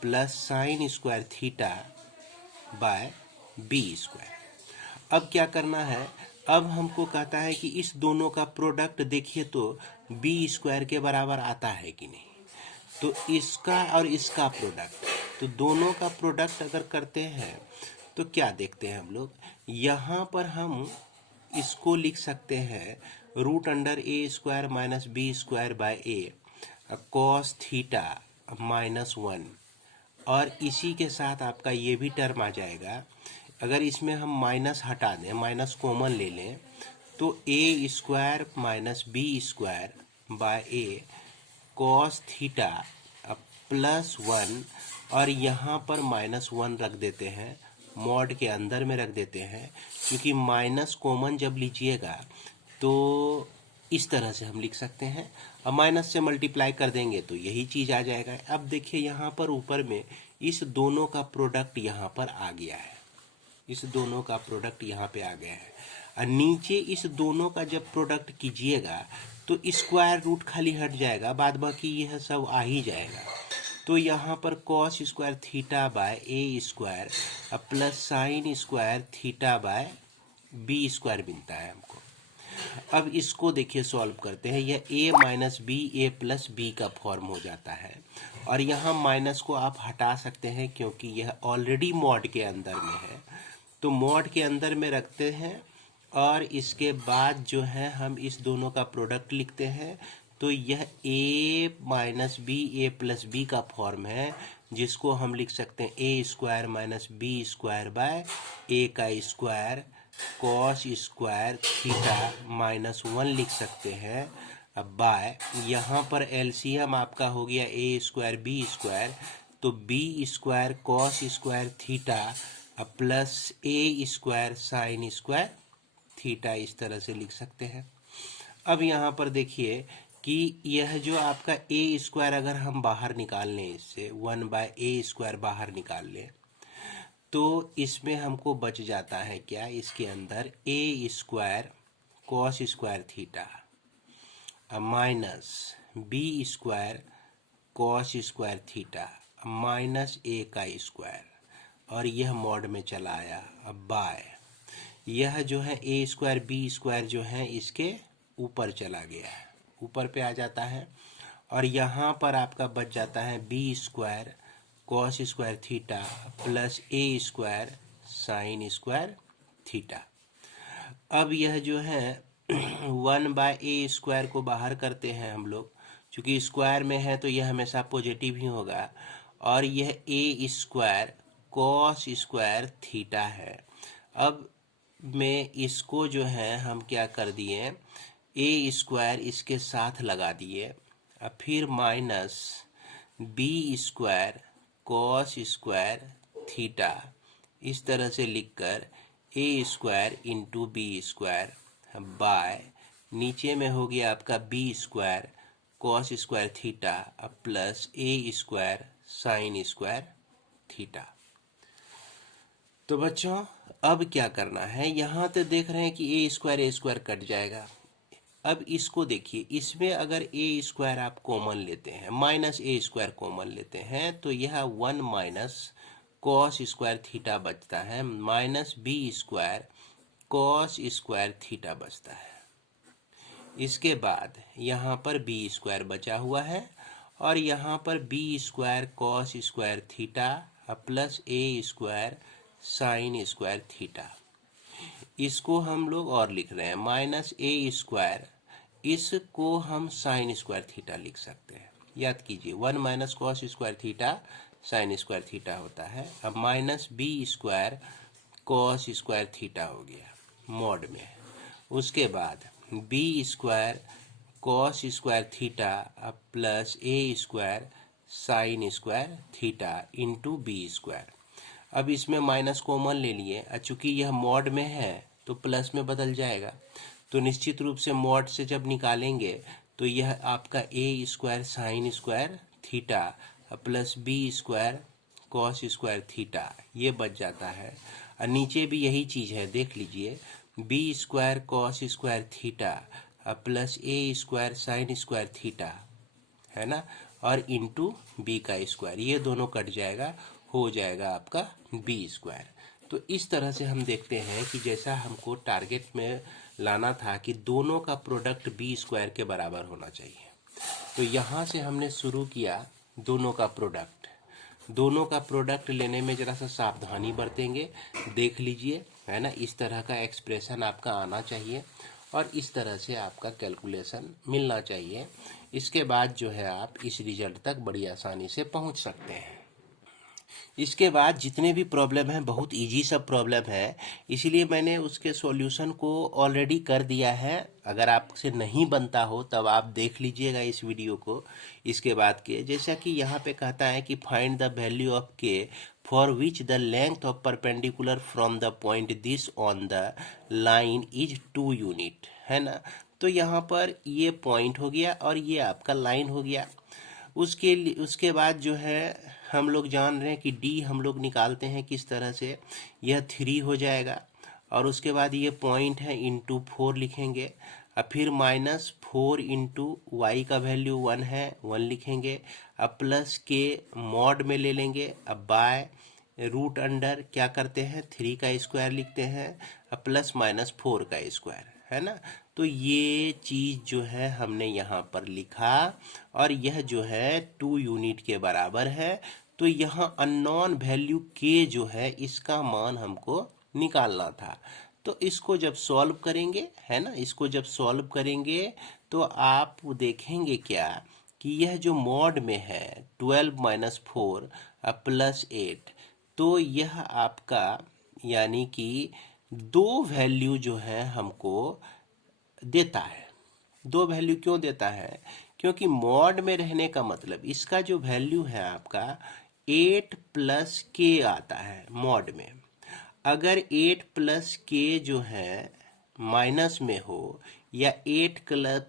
plus sine square theta by B square. अब क्या करना है, अब हमको कहता है कि इस दोनों का प्रोडक्ट देखिए तो बी स्क्वायर के बराबर आता है कि नहीं। तो इसका और इसका प्रोडक्ट, तो दोनों का प्रोडक्ट अगर करते हैं तो क्या देखते हैं हम लोग, यहाँ पर हम इसको लिख सकते हैं root under A square minus B square by A cos theta -1, और इसी के साथ आपका ये भी टर्म आ जाएगा। अगर इसमें हम माइनस हटा दें, माइनस कॉमन ले लें, तो A square minus B square by A cos theta +1, और यहाँ पर -1 रख देते हैं, मॉड के अंदर में रख देते हैं, क्योंकि माइनस कॉमन जब लीजिएगा तो इस तरह से हम लिख सकते हैं। अब माइनस से मल्टीप्लाई कर देंगे तो यही चीज़ आ जाएगा। अब देखिए यहाँ पर ऊपर में इस दोनों का प्रोडक्ट यहाँ पर आ गया है। इस दोनों का प्रोडक्ट यहाँ पे आ गया है। और नीचे इस दोनों का जब प्रोडक्ट कीजिएगा तो स्क्वायर रूट खाली हट जाएगा, बाद बाकी यह सब आ ही जाएगा। तो यहाँ पर cos square theta by A square plus sine square theta by B square मिलता है हमको। अब इसको देखिए सॉल्व करते हैं, यह a minus B A plus B का फॉर्म हो जाता है। और यहाँ माइनस को आप हटा सकते हैं क्योंकि यह ऑलरेडी मॉड के अंदर में है, तो मॉड के अंदर में रखते हैं। और इसके बाद जो है हम इस दोनों का प्रोडक्ट लिखते हैं, तो यह a minus B A plus B का फॉर्म है, जिसको हम लिख सकते हैं A square minus B square by ए का square cos square theta minus 1 लिख सकते हैं। अब बाय यहाँ पर एलसीएम आपका हो गया ए स्क्वायर बी स्क्वायर, तो B square cos square theta plus A square sine square theta, इस तरह से लिख सकते हैं। अब यहाँ पर देखिए कि यह जो आपका ए स्क्वायर अगर हम बाहर निकाल लें, इससे 1/a² बाहर निकाल लें, तो इसमें हमको बच जाता है क्या, इसके अंदर A square cos square theta minus B square cos square theta minus A का स्क्वायर, और यह मॉड में चला आया। अब बाय यह जो है ए स्क्वायर बी स्क्वायर जो है इसके ऊपर चला गया है, ऊपर पे आ जाता है। और यहाँ पर आपका बच जाता है B square cos square theta plus A square sine square theta. अब यह जो है 1/a² को बाहर करते हैं हम लोग, चूँकि स्क्वायर में है तो यह हमेशा पॉजिटिव ही होगा। और यह ए स्क्वायर कॉस स्क्वायर थीटा है। अब में इसको जो है हम क्या कर दिए, ए स्क्वायर इसके साथ लगा दिए, अब फिर minus B square cos square theta, इस तरह से लिखकर A square into B square by नीचे में हो गया आपका B square cos square theta plus A square sine square theta. तो बच्चों अब क्या करना है, यहाँ तो देख रहे हैं कि ए स्क्वायर कट जाएगा। अब इसको देखिए, इसमें अगर ए स्क्वायर आप कॉमन लेते हैं, माइनस ए स्क्वायर कॉमन लेते हैं, तो यह 1 माइनस कॉस स्क्वायर थीटा बचता है, minus B square cos square theta बचता है। इसके बाद यहाँ पर बी स्क्वायर बचा हुआ है, और यहाँ पर B square cos square theta plus A square sine square theta, इसको हम लोग और लिख रहे हैं माइनस ए स्क्वायर, इसको हम साइन स्क्वायर थीटा लिख सकते हैं। याद कीजिए 1 minus cos square theta sine square theta होता है। अब minus B square cos square theta हो गया मॉड में। उसके बाद B square cos square theta plus A square sine square theta into B square. अब इसमें माइनस कॉमन ले लिए, चूँकि यह मॉड में है तो प्लस में बदल जाएगा, तो निश्चित रूप से मॉड से जब निकालेंगे तो यह आपका A square sine square theta plus B square cos square theta ये बच जाता है। और नीचे भी यही चीज़ है, देख लीजिए B square cos square theta plus A square sine square theta है ना, और इंटू बी का स्क्वायर, ये दोनों कट जाएगा, हो जाएगा आपका बी स्क्वायर। तो इस तरह से हम देखते हैं कि जैसा हमको टारगेट में लाना था कि दोनों का प्रोडक्ट बी स्क्वायर के बराबर होना चाहिए, तो यहाँ से हमने शुरू किया दोनों का प्रोडक्ट। दोनों का प्रोडक्ट लेने में ज़रा सा सावधानी बरतेंगे, देख लीजिए है ना, इस तरह का एक्सप्रेशन आपका आना चाहिए और इस तरह से आपका कैलकुलेशन मिलना चाहिए। इसके बाद जो है आप इस रिजल्ट तक बड़ी आसानी से पहुंच सकते हैं। इसके बाद जितने भी प्रॉब्लम हैं बहुत इजी सब प्रॉब्लम है, इसीलिए मैंने उसके सॉल्यूशन को ऑलरेडी कर दिया है। अगर आपसे नहीं बनता हो तब आप देख लीजिएगा इस वीडियो को। इसके बाद के जैसा कि यहाँ पे कहता है कि फाइंड द वैल्यू ऑफ के for which the length of perpendicular from the point this on the line is 2 unit, है ना। तो यहाँ पर ये पॉइंट हो गया और ये आपका लाइन हो गया। उसके बाद जो है हम लोग जान रहे हैं कि डी हम लोग निकालते हैं किस तरह से, यह 3 हो जाएगा और उसके बाद ये पॉइंट है इंटू 4 लिखेंगे, अब फिर -4 इंटू वाई का वैल्यू 1 है 1 लिखेंगे, अब प्लस के मॉड में ले लेंगे, अब बाय रूट अंडर क्या करते हैं 3 का स्क्वायर लिखते हैं, अब प्लस -4 का स्क्वायर, है ना। तो ये चीज़ जो है हमने यहाँ पर लिखा और यह जो है 2 यूनिट के बराबर है। तो यहाँ अननोन वैल्यू के जो है इसका मान हमको निकालना था। तो इसको जब सॉल्व करेंगे, है ना, इसको जब सॉल्व करेंगे तो आप देखेंगे क्या कि यह जो मॉड में है 12 - 4 प्लस 8, तो यह आपका यानी कि 2 वैल्यू जो है हमको देता है। 2 वैल्यू क्यों देता है? क्योंकि मॉड में रहने का मतलब इसका जो वैल्यू है आपका 8 प्लस के आता है मॉड में। अगर 8 प्लस के जो है माइनस में हो या 8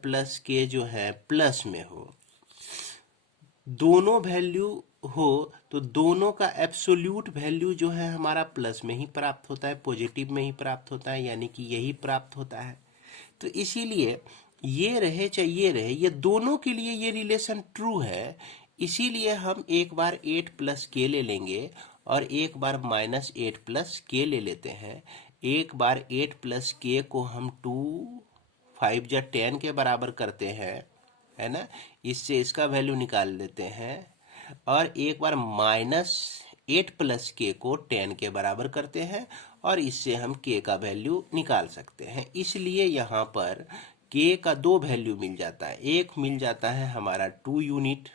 प्लस के जो है प्लस में हो, दोनों वैल्यू हो तो दोनों का एब्सोल्यूट वैल्यू जो है हमारा प्लस में ही प्राप्त होता है, पॉजिटिव में ही प्राप्त होता है, यानी कि यही प्राप्त होता है। तो इसीलिए ये रहे चाहे ये रहे, ये दोनों के लिए ये रिलेशन ट्रू है। इसीलिए हम एक बार 8 प्लस के ले लेंगे और एक बार -8 प्लस के ले लेते हैं। एक बार 8 प्लस के को हम 2 5 जा 10 के बराबर करते हैं, है ना, इससे इसका वैल्यू निकाल लेते हैं। और एक बार -8 प्लस के को 10 के बराबर करते हैं और इससे हम के का वैल्यू निकाल सकते हैं। इसलिए यहाँ पर के का 2 वैल्यू मिल जाता है, एक मिल जाता है हमारा 2 यूनिट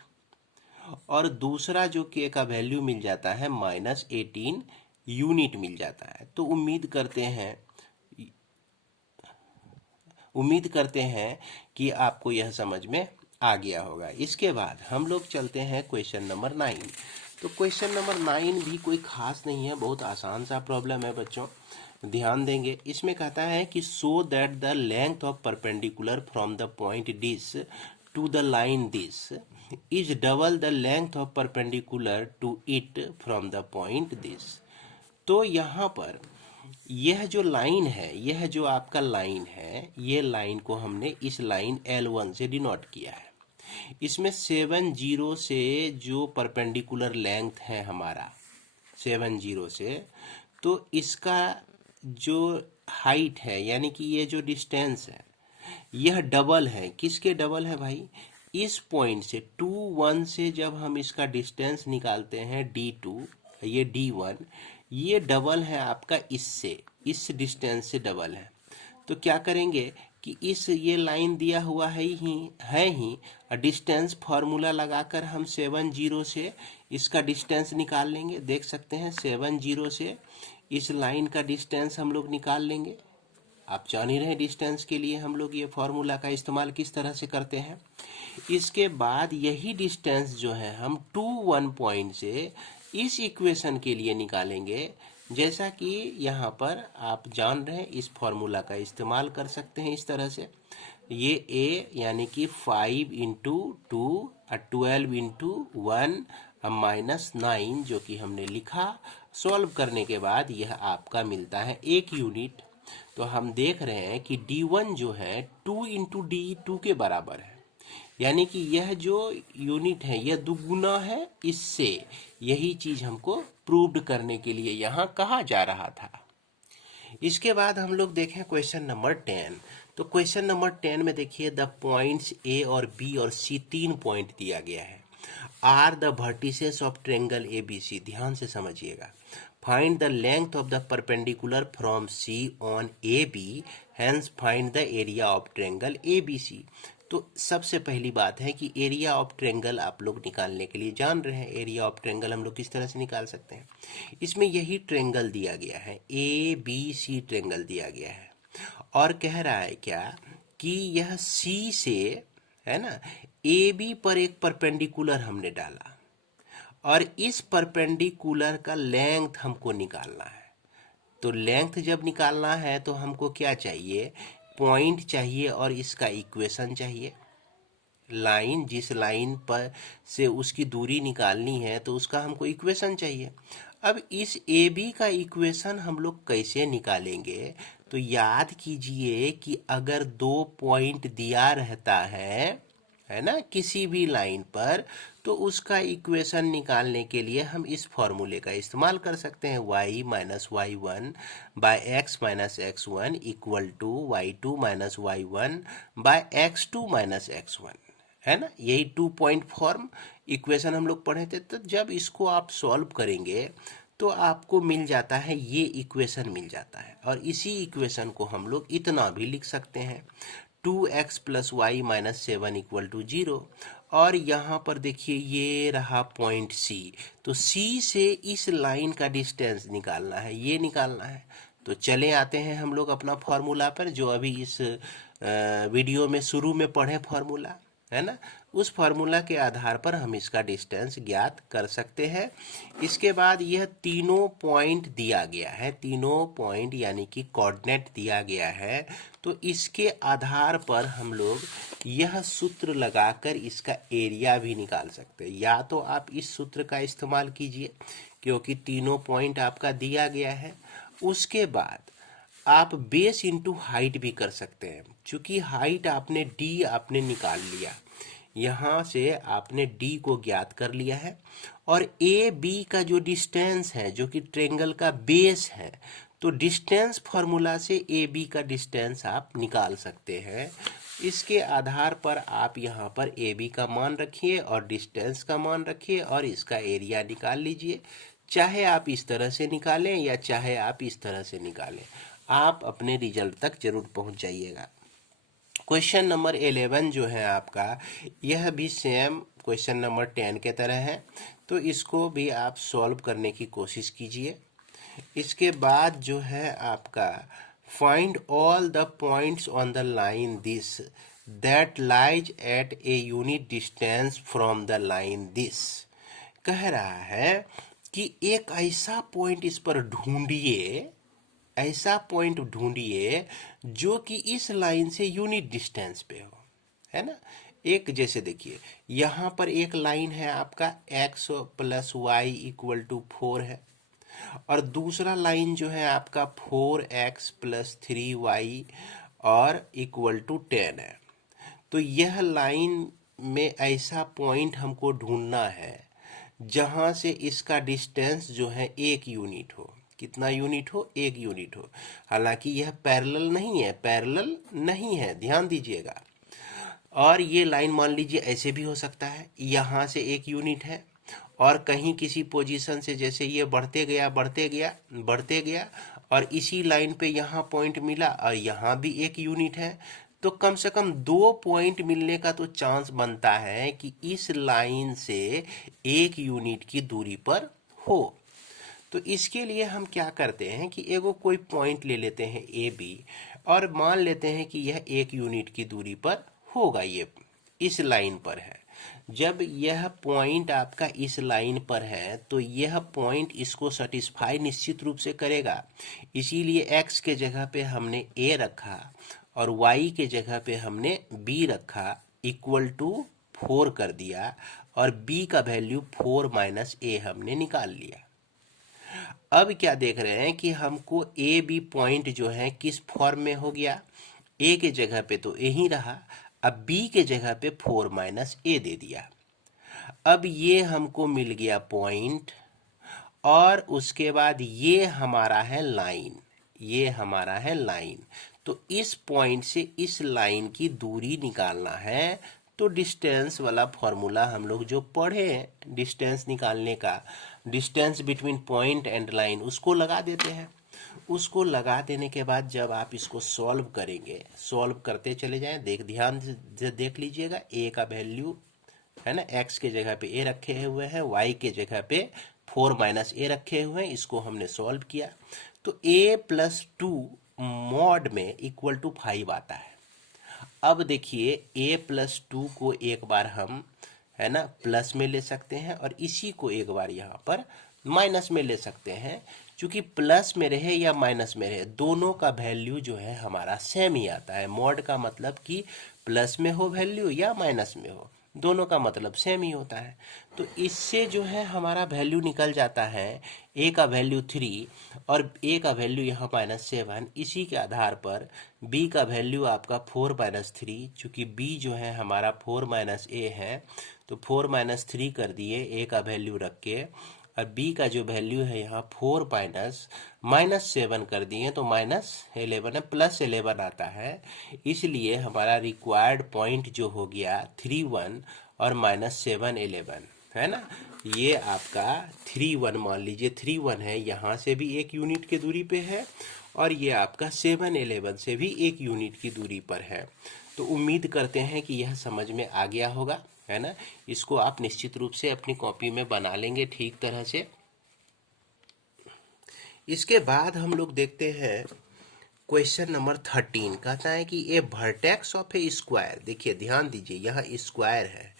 और दूसरा जो के का वैल्यू मिल जाता है -18 यूनिट मिल जाता है। तो उम्मीद करते हैं कि आपको यह समझ में आ गया होगा। इसके बाद हम लोग चलते हैं क्वेश्चन नंबर 9। तो क्वेश्चन नंबर 9 भी कोई खास नहीं है, बहुत आसान सा प्रॉब्लम है बच्चों, ध्यान देंगे। इसमें कहता है कि so that the length of perpendicular from the point this to the line this is double the length of perpendicular to it from the point this. तो यहाँ पर यह जो लाइन है, यह जो आपका लाइन है, ये लाइन को हमने इस लाइन L1 से डिनोट किया है। इसमें 70 से जो परपेंडिकुलर लेंथ है हमारा 70 से, तो इसका जो हाइट है यानी कि ये जो डिस्टेंस है यह डबल है। किसके डबल है भाई? इस पॉइंट से 2 1 से जब हम इसका डिस्टेंस निकालते हैं D2, ये D1, ये डबल है आपका इससे, इस डिस्टेंस से डबल है। तो क्या करेंगे कि इस ये लाइन दिया हुआ है ही डिस्टेंस फार्मूला लगाकर हम 70 से इसका डिस्टेंस निकाल लेंगे। देख सकते हैं 70 से इस लाइन का डिस्टेंस हम लोग निकाल लेंगे। आप जान ही रहे डिस्टेंस के लिए हम लोग ये फार्मूला का इस्तेमाल किस तरह से करते हैं। इसके बाद यही डिस्टेंस जो है हम 2 1 पॉइंट से इस इक्वेशन के लिए निकालेंगे। जैसा कि यहाँ पर आप जान रहे हैं इस फार्मूला का इस्तेमाल कर सकते हैं इस तरह से। ये a यानी कि 5 इंटू 2 और 12 इंटू 1 -9 जो कि हमने लिखा। सॉल्व करने के बाद यह आपका मिलता है 1 यूनिट। तो हम देख रहे हैं कि D1 जो है 2 इंटू D2 के बराबर है, यानी कि यह जो यूनिट है यह दुगुना है इससे। यही चीज हमको प्रूव्ड करने के लिए यहाँ कहा जा रहा था। इसके बाद हम लोग देखें क्वेश्चन नंबर 10। तो क्वेश्चन नंबर 10 में देखिए द पॉइंट्स ए और बी और सी, 3 पॉइंट दिया गया है। Are the vertices of triangle ABC, ध्यान से समझिएगा। Find the length of the perpendicular from C on AB, hence find the area of triangle ABC। तो सबसे पहली बात है कि एरिया ऑफ ट्रेंगल आप लोग निकालने के लिए जान रहे हैं। एरिया ऑफ ट्रेंगल हम लोग किस तरह से निकाल सकते हैं? इसमें यही ट्रेंगल दिया गया है, ABC ट्रेंगल दिया गया है और कह रहा है क्या कि यह C से, है ना, AB पर एक परपेंडिकुलर हमने डाला और इस परपेंडिकुलर का लेंथ हमको निकालना है। तो लेंथ जब निकालना है तो हमको क्या चाहिए? पॉइंट चाहिए और इसका इक्वेशन चाहिए। लाइन, जिस लाइन पर से उसकी दूरी निकालनी है तो उसका हमको इक्वेशन चाहिए। अब इस ए बी का इक्वेशन हम लोग कैसे निकालेंगे? तो याद कीजिए कि अगर 2 पॉइंट दिया रहता है ना, किसी भी लाइन पर, तो उसका इक्वेशन निकालने के लिए हम इस फॉर्मूले का इस्तेमाल कर सकते हैं। y minus y one by x minus x one equal to y two minus y one by x two minus x one, है ना। यही 2 पॉइंट फॉर्म इक्वेशन हम लोग पढ़े थे। तो जब इसको आप सॉल्व करेंगे तो आपको मिल जाता है, ये इक्वेशन मिल जाता है। और इसी इक्वेशन को हम लोग इतना भी लिख सकते हैं, 2x plus y minus 7 equal to 0। और यहाँ पर देखिए ये रहा पॉइंट C, तो C से इस लाइन का डिस्टेंस निकालना है, ये निकालना है। तो चले आते हैं हम लोग अपना फॉर्मूला पर, जो अभी इस वीडियो में शुरू में पढ़े फॉर्मूला, है ना। उस फार्मूला के आधार पर हम इसका डिस्टेंस ज्ञात कर सकते हैं। इसके बाद यह तीनों पॉइंट दिया गया है, तीनों पॉइंट यानी कि कोऑर्डिनेट दिया गया है। तो इसके आधार पर हम लोग यह सूत्र लगाकर इसका एरिया भी निकाल सकते हैं। या तो आप इस सूत्र का इस्तेमाल कीजिए क्योंकि तीनों पॉइंट आपका दिया गया है। उसके बाद आप बेस इंटू हाइट भी कर सकते हैं, क्योंकि हाइट आपने आपने निकाल लिया, यहाँ से आपने d को ज्ञात कर लिया है। और ए बी का जो डिस्टेंस है, जो कि ट्रेंगल का बेस है, तो डिस्टेंस फार्मूला से ए बी का डिस्टेंस आप निकाल सकते हैं। इसके आधार पर आप यहाँ पर ए बी का मान रखिए और डिस्टेंस का मान रखिए और इसका एरिया निकाल लीजिए। चाहे आप इस तरह से निकालें या चाहे आप इस तरह से निकालें, आप अपने रिजल्ट तक जरूर पहुंच जाइएगा। क्वेश्चन नंबर 11 जो है आपका, यह भी सेम क्वेश्चन नंबर 10 के तरह है, तो इसको भी आप सॉल्व करने की कोशिश कीजिए। इसके बाद जो है आपका, find all the points on the line this that lies at a unit distance from the line this. कह रहा है कि एक ऐसा पॉइंट इस पर ढूंढिए, ऐसा पॉइंट ढूंढिए जो कि इस लाइन से यूनिट डिस्टेंस पे हो, है ना। एक जैसे देखिए यहाँ पर एक लाइन है आपका x plus y equal to 4 है, और दूसरा लाइन जो है आपका 4x प्लस 3y और इक्वल टू 10 है। तो यह लाइन में ऐसा पॉइंट हमको ढूंढना है जहाँ से इसका डिस्टेंस जो है 1 यूनिट हो। कितना यूनिट हो? 1 यूनिट हो। हालांकि यह पैरेलल नहीं है, पैरेलल नहीं है, ध्यान दीजिएगा। और ये लाइन मान लीजिए ऐसे भी हो सकता है, यहाँ से 1 यूनिट है और कहीं किसी पोजीशन से जैसे ये बढ़ते गया बढ़ते गया बढ़ते गया और इसी लाइन पे यहाँ पॉइंट मिला और यहाँ भी 1 यूनिट है, तो कम से कम 2 पॉइंट मिलने का तो चांस बनता है कि इस लाइन से 1 यूनिट की दूरी पर हो। तो इसके लिए हम क्या करते हैं कि एगो कोई पॉइंट ले लेते हैं ए बी और मान लेते हैं कि यह 1 यूनिट की दूरी पर होगा, ये इस लाइन पर है। जब यह पॉइंट आपका इस लाइन पर है तो यह पॉइंट इसको सेटिस्फाई निश्चित रूप से करेगा, इसीलिए x के जगह पे हमने a रखा और y के जगह पे हमने b रखा, इक्वल टू 4 कर दिया और b का वैल्यू 4 माइनस a हमने निकाल लिया। अब क्या देख रहे हैं कि हमको ए बी पॉइंट जो है किस फॉर्म में हो गया, ए के जगह पे तो ए ही रहा, अब बी के जगह पे 4 माइनस ए दे दिया। अब ये हमको मिल गया पॉइंट और उसके बाद ये हमारा है लाइन, ये हमारा है लाइन। तो इस पॉइंट से इस लाइन की दूरी निकालना है, तो डिस्टेंस वाला फॉर्मूला हम लोग जो पढ़े हैं डिस्टेंस निकालने का, distance between point and line, उसको लगा देते हैं। उसको लगा देने के बाद जब आप इसको सॉल्व करेंगे, सॉल्व करते चले जाएं, ध्यान से देख लीजिएगा। ए का वैल्यू है ना, एक्स के जगह पे ए रखे हुए हैं, वाई के जगह पे 4 माइनस ए रखे हुए हैं, इसको हमने सॉल्व किया तो a प्लस 2 मॉड में इक्वल टू 5 आता है। अब देखिए a प्लस 2 को एक बार हम है ना प्लस में ले सकते हैं और इसी को एक बार यहाँ पर माइनस में ले सकते हैं, क्योंकि प्लस में रहे या माइनस में रहे दोनों का वैल्यू जो है हमारा सेम ही आता है। मॉड का मतलब कि प्लस में हो वैल्यू या माइनस में हो, दोनों का मतलब सेम ही होता है। तो इससे जो है हमारा वैल्यू निकल जाता है, ए का वैल्यू 3 और ए का वैल्यू यहाँ -7। इसी के आधार पर बी का वैल्यू आपका 4 - 3, चूँकि बी जो है हमारा 4 - ए है, तो 4 - 3 कर दिए ए का वैल्यू रख के, और बी का जो वैल्यू है यहाँ 4 -7 कर दिए, तो -11 है, +11 आता है। इसलिए हमारा रिक्वायर्ड पॉइंट जो हो गया 3 1 और -7 11 है ना। ये आपका 3 1 मान लीजिए, 3 1 है, यहाँ से भी 1 यूनिट की दूरी पे है, और ये आपका 7 11 से भी 1 यूनिट की दूरी पर है। तो उम्मीद करते हैं कि यह समझ में आ गया होगा, है ना। इसको आप निश्चित रूप से अपनी कॉपी में बना लेंगे ठीक तरह से। इसके बाद हम लोग देखते हैं क्वेश्चन नंबर 13। कहता है कि ए वर्टेक्स ऑफ ए स्क्वायर, देखिए ध्यान दीजिए, यह स्क्वायर है,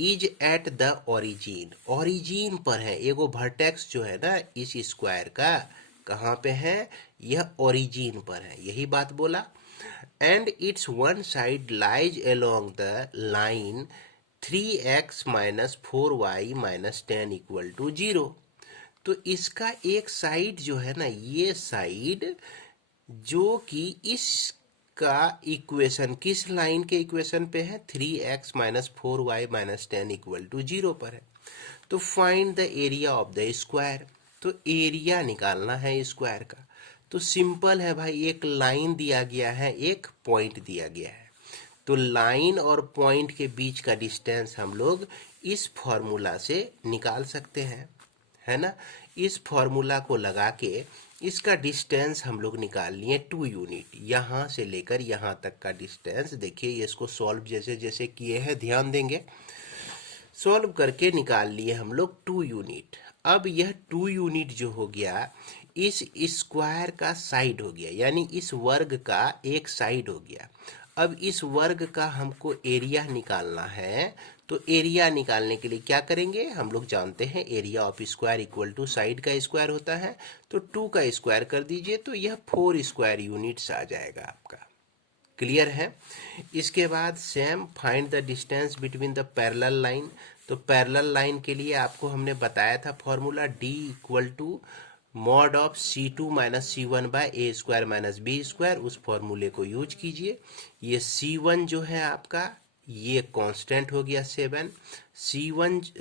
is at the origin, origin पर है। एगो वर्टेक्स जो है ना इस स्क्वायर का कहाँ पे है, यह ओरिजिन पर है, यही बात बोला। And it's one side lies along the line 3x - 4y - 10 = 0। तो इसका एक साइड जो है ना, ये साइड जो कि इसका इक्वेशन किस लाइन के इक्वेशन पे है, 3x - 4y - 10 = 0 पर है। तो find the area of the square, तो एरिया निकालना है स्क्वायर का। तो सिंपल है भाई, एक लाइन दिया गया है, एक पॉइंट दिया गया है, तो लाइन और पॉइंट के बीच का डिस्टेंस हम लोग इस फॉर्मूला से निकाल सकते हैं, है ना। इस फॉर्मूला को लगा के इसका डिस्टेंस हम लोग निकाल लिए 2 यूनिट, यहाँ से लेकर यहाँ तक का डिस्टेंस। देखिए इसको सॉल्व जैसे जैसे किए हैं ध्यान देंगे, सॉल्व करके निकाल लिए हम लोग 2 यूनिट। अब यह 2 यूनिट जो हो गया इस स्क्वायर का साइड हो गया, यानी इस वर्ग का एक साइड हो गया। अब इस वर्ग का हमको एरिया निकालना है, तो एरिया निकालने के लिए क्या करेंगे, हम लोग जानते हैं area of square equal to side का स्क्वायर होता है। तो 2 का स्क्वायर कर दीजिए, तो यह 4 स्क्वायर यूनिट्स आ जाएगा आपका। क्लियर है। इसके बाद same find the distance between the parallel line. तो पैरेलल लाइन के लिए आपको हमने बताया था formula D = mod of C2 - C1/a² - b²। उस फॉर्मूले को यूज कीजिए। ये C1 जो है आपका ये कांस्टेंट हो गया 7,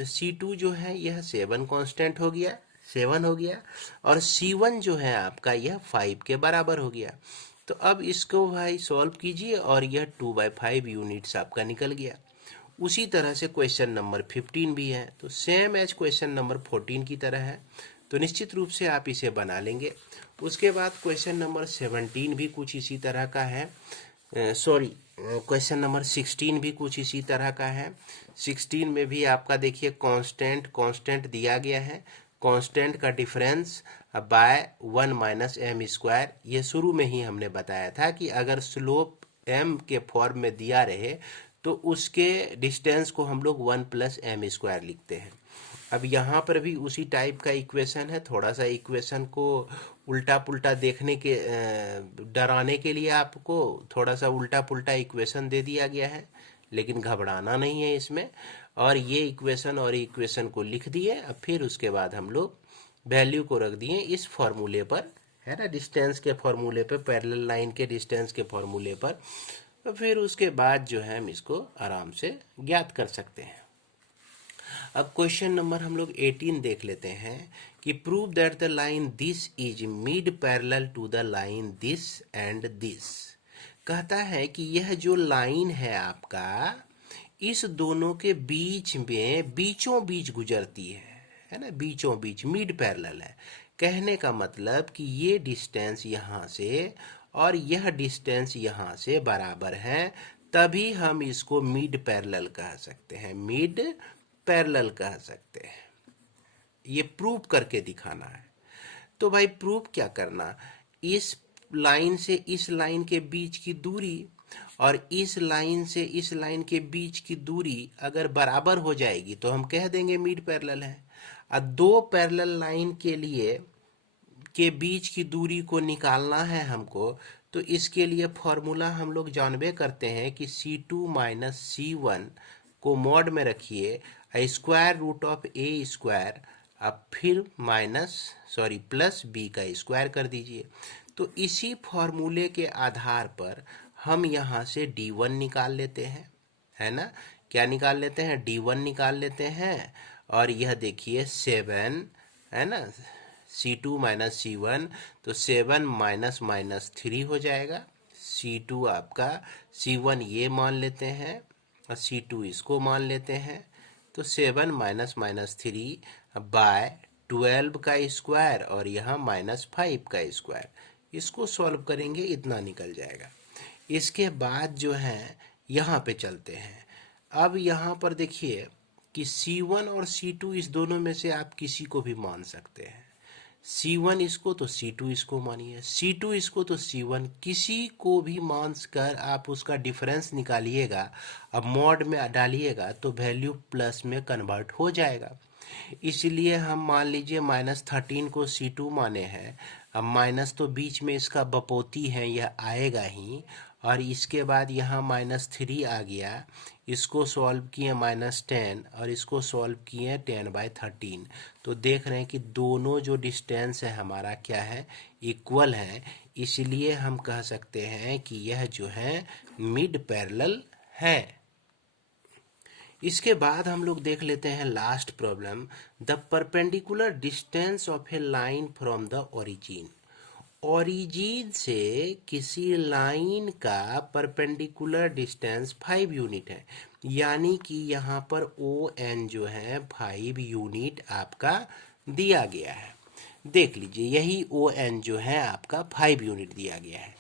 C2 जो है यह 7 कांस्टेंट हो गया, 7 हो गया, और C1 जो है आपका यह 5 के बराबर हो गया। तो अब इसको भाई सॉल्व कीजिए और यह 2/5 यूनिट्स आपका निकल गया। उसी तरह से क्वेश्चन नंबर 15 भी है, तो सेम एज क्वेश्चन नंबर 14 की तरह है, तो निश्चित रूप से आप इसे बना लेंगे। उसके बाद क्वेश्चन नंबर 17 भी कुछ इसी तरह का है, क्वेश्चन नंबर 16 भी कुछ इसी तरह का है। 16 में भी आपका देखिए कांस्टेंट दिया गया है, कांस्टेंट का डिफरेंस बाय 1 - m²। ये शुरू में ही हमने बताया था कि अगर स्लोप m के फॉर्म में दिया रहे तो उसके डिस्टेंस को हम लोग 1 + m² लिखते हैं। अब यहाँ पर भी उसी टाइप का इक्वेशन है, थोड़ा सा इक्वेशन को उल्टा पुल्टा देखने के डराने के लिए आपको थोड़ा सा उल्टा पुल्टा इक्वेशन दे दिया गया है, लेकिन घबराना नहीं है इसमें। और ये इक्वेशन और इक्वेशन को लिख दिए, अब फिर उसके बाद हम लोग वैल्यू को रख दिए इस फॉर्मूले पर, है ना, डिस्टेंस के फॉर्मूले पर, पैरेलल लाइन के डिस्टेंस के फॉर्मूले पर। तो फिर उसके बाद जो है हम इसको आराम से ज्ञात कर सकते हैं। अब क्वेश्चन नंबर हम लोग 18 देख लेते हैं कि prove that the line this is mid parallel to the line this and this. कहता है कि यह जो लाइन है आपका इस दोनों के बीच में बीचों बीच गुजरती है ना, बीचों बीच, मिड पैरेलल है। कहने का मतलब कि ये डिस्टेंस यहाँ से और यह डिस्टेंस यहाँ से बराबर है, तभी हम इसको मिड पैरेलल कह सकते हैं, मिड पैरेलल कह सकते हैं। ये प्रूव करके दिखाना है। तो भाई प्रूव क्या करना, इस लाइन से इस लाइन के बीच की दूरी और इस लाइन से इस लाइन के बीच की दूरी अगर बराबर हो जाएगी तो हम कह देंगे मिड पैरेलल है। और दो पैरेलल लाइन के लिए के बीच की दूरी को निकालना है हमको, तो इसके लिए फॉर्मूला हम लोग जानबे करते हैं कि C2 माइनस C1 को मॉड में रखिए square root of a square, अब फिर प्लस बी का स्क्वायर कर दीजिए। तो इसी फॉर्मूले के आधार पर हम यहाँ से D1 निकाल लेते हैं, है ना। क्या निकाल लेते हैं? D1 निकाल लेते हैं। और यह देखिए 7, है ना, C2 माइनस C1, तो 7 माइनस माइनस 3 हो जाएगा। C2 आपका, C1 ये मान लेते हैं और C2 इसको मान लेते हैं। तो 7 माइनस माइनस 3 बाय 12 का स्क्वायर और यहाँ -5 का स्क्वायर, इसको सॉल्व करेंगे इतना निकल जाएगा। इसके बाद जो है यहाँ पे चलते हैं। अब यहाँ पर देखिए कि C1 और C2 इस दोनों में से आप किसी को भी मान सकते हैं। C1 इसको तो C2 इसको मानिए, C2 इसको तो C1, किसी को भी मान कर आप उसका डिफरेंस निकालिएगा। अब मॉड में डालिएगा तो वैल्यू प्लस में कन्वर्ट हो जाएगा। इसलिए हम मान लीजिए -13 को C2 माने हैं। अब माइनस तो बीच में इसका बपोती है, यह आएगा ही। और इसके बाद यहाँ -3 आ गया, इसको सॉल्व किए -10 और इसको सॉल्व किए 10/13। तो देख रहे हैं कि दोनों जो डिस्टेंस है हमारा क्या है, इक्वल है। इसलिए हम कह सकते हैं कि यह जो है मिड पैरेलल है। इसके बाद हम लोग देख लेते हैं last problem, the perpendicular distance of A line from the origin. Origin से किसी लाइन का परपेंडिकुलर डिस्टेंस 5 यूनिट है, यानी कि यहाँ पर ON जो है 5 यूनिट आपका दिया गया है। देख लीजिए, यही ON जो है आपका 5 यूनिट दिया गया है।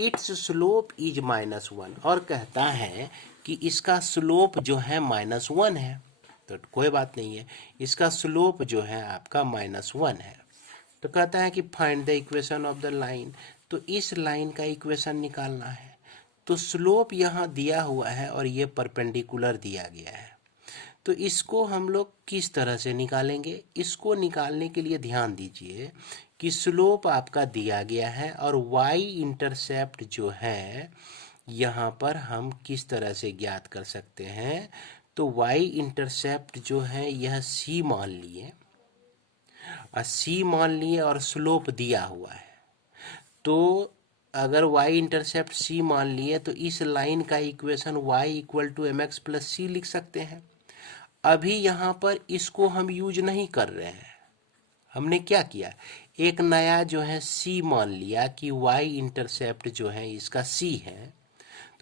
इट्स स्लोप इज -1, और कहता है कि इसका स्लोप जो है -1 है। तो कोई बात नहीं है, इसका स्लोप जो है आपका -1 है। तो कहता है कि find the equation of the line, तो इस लाइन का इक्वेशन निकालना है। तो स्लोप यहाँ दिया हुआ है और ये परपेंडिकुलर दिया गया है। तो इसको हम लोग किस तरह से निकालेंगे? इसको निकालने के लिए ध्यान दीजिए कि स्लोप आपका दिया गया है और y इंटरसेप्ट जो है यहाँ पर हम किस तरह से ज्ञात कर सकते हैं। तो y इंटरसेप्ट जो है यह c मान लिए, C मान लिए और स्लोप दिया हुआ है। तो अगर y इंटरसेप्ट C मान लिए तो इस लाइन का इक्वेशन y = mx + c लिख सकते हैं। अभी यहाँ पर इसको हम यूज नहीं कर रहे हैं। हमने क्या किया, एक नया जो है C मान लिया कि y इंटरसेप्ट जो है इसका C है।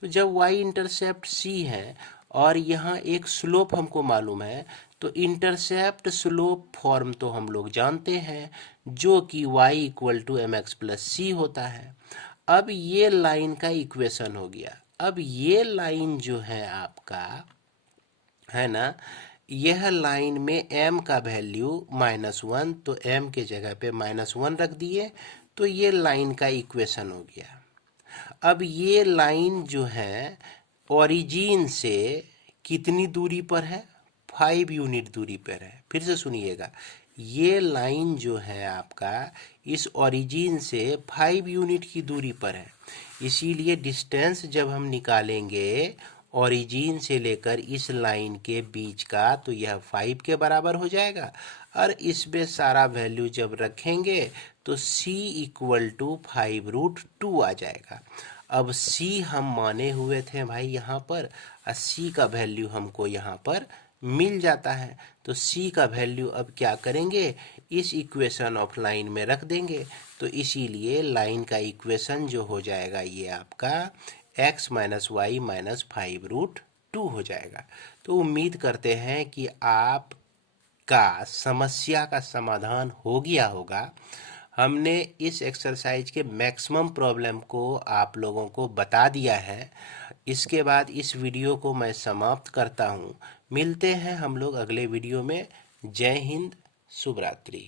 तो जब y इंटरसेप्ट C है और यहाँ एक स्लोप हमको मालूम है, तो इंटरसेप्ट स्लोप फॉर्म तो हम लोग जानते हैं, जो कि y = mx + c होता है। अब ये लाइन का इक्वेशन हो गया। अब ये लाइन जो है आपका, है ना, यह लाइन में m का वैल्यू -1, तो m के जगह पे -1 रख दिए, तो ये लाइन का इक्वेशन हो गया। अब ये लाइन जो है ओरिजिन से कितनी दूरी पर है? 5 यूनिट दूरी पर है। फिर से सुनिएगा, ये लाइन जो है आपका इस ओरिजिन से 5 यूनिट की दूरी पर है। इसीलिए डिस्टेंस जब हम निकालेंगे ओरिजिन से लेकर इस लाइन के बीच का, तो यह 5 के बराबर हो जाएगा। और इसमें सारा वैल्यू जब रखेंगे तो c = 5√2 आ जाएगा। अब c हम माने हुए थे भाई यहाँ पर, c का वैल्यू हमको यहाँ पर मिल जाता है। तो c का वैल्यू अब क्या करेंगे, इस इक्वेशन ऑफ लाइन में रख देंगे। तो इसीलिए लाइन का इक्वेशन जो हो जाएगा ये आपका x - y - 5√2 हो जाएगा। तो उम्मीद करते हैं कि आप का समस्या का समाधान हो गया होगा। हमने इस एक्सरसाइज के मैक्सिमम प्रॉब्लम को आप लोगों को बता दिया है। इसके बाद इस वीडियो को मैं समाप्त करता हूँ। मिलते हैं हम लोग अगले वीडियो में। जय हिंद, शुभ रात्रि।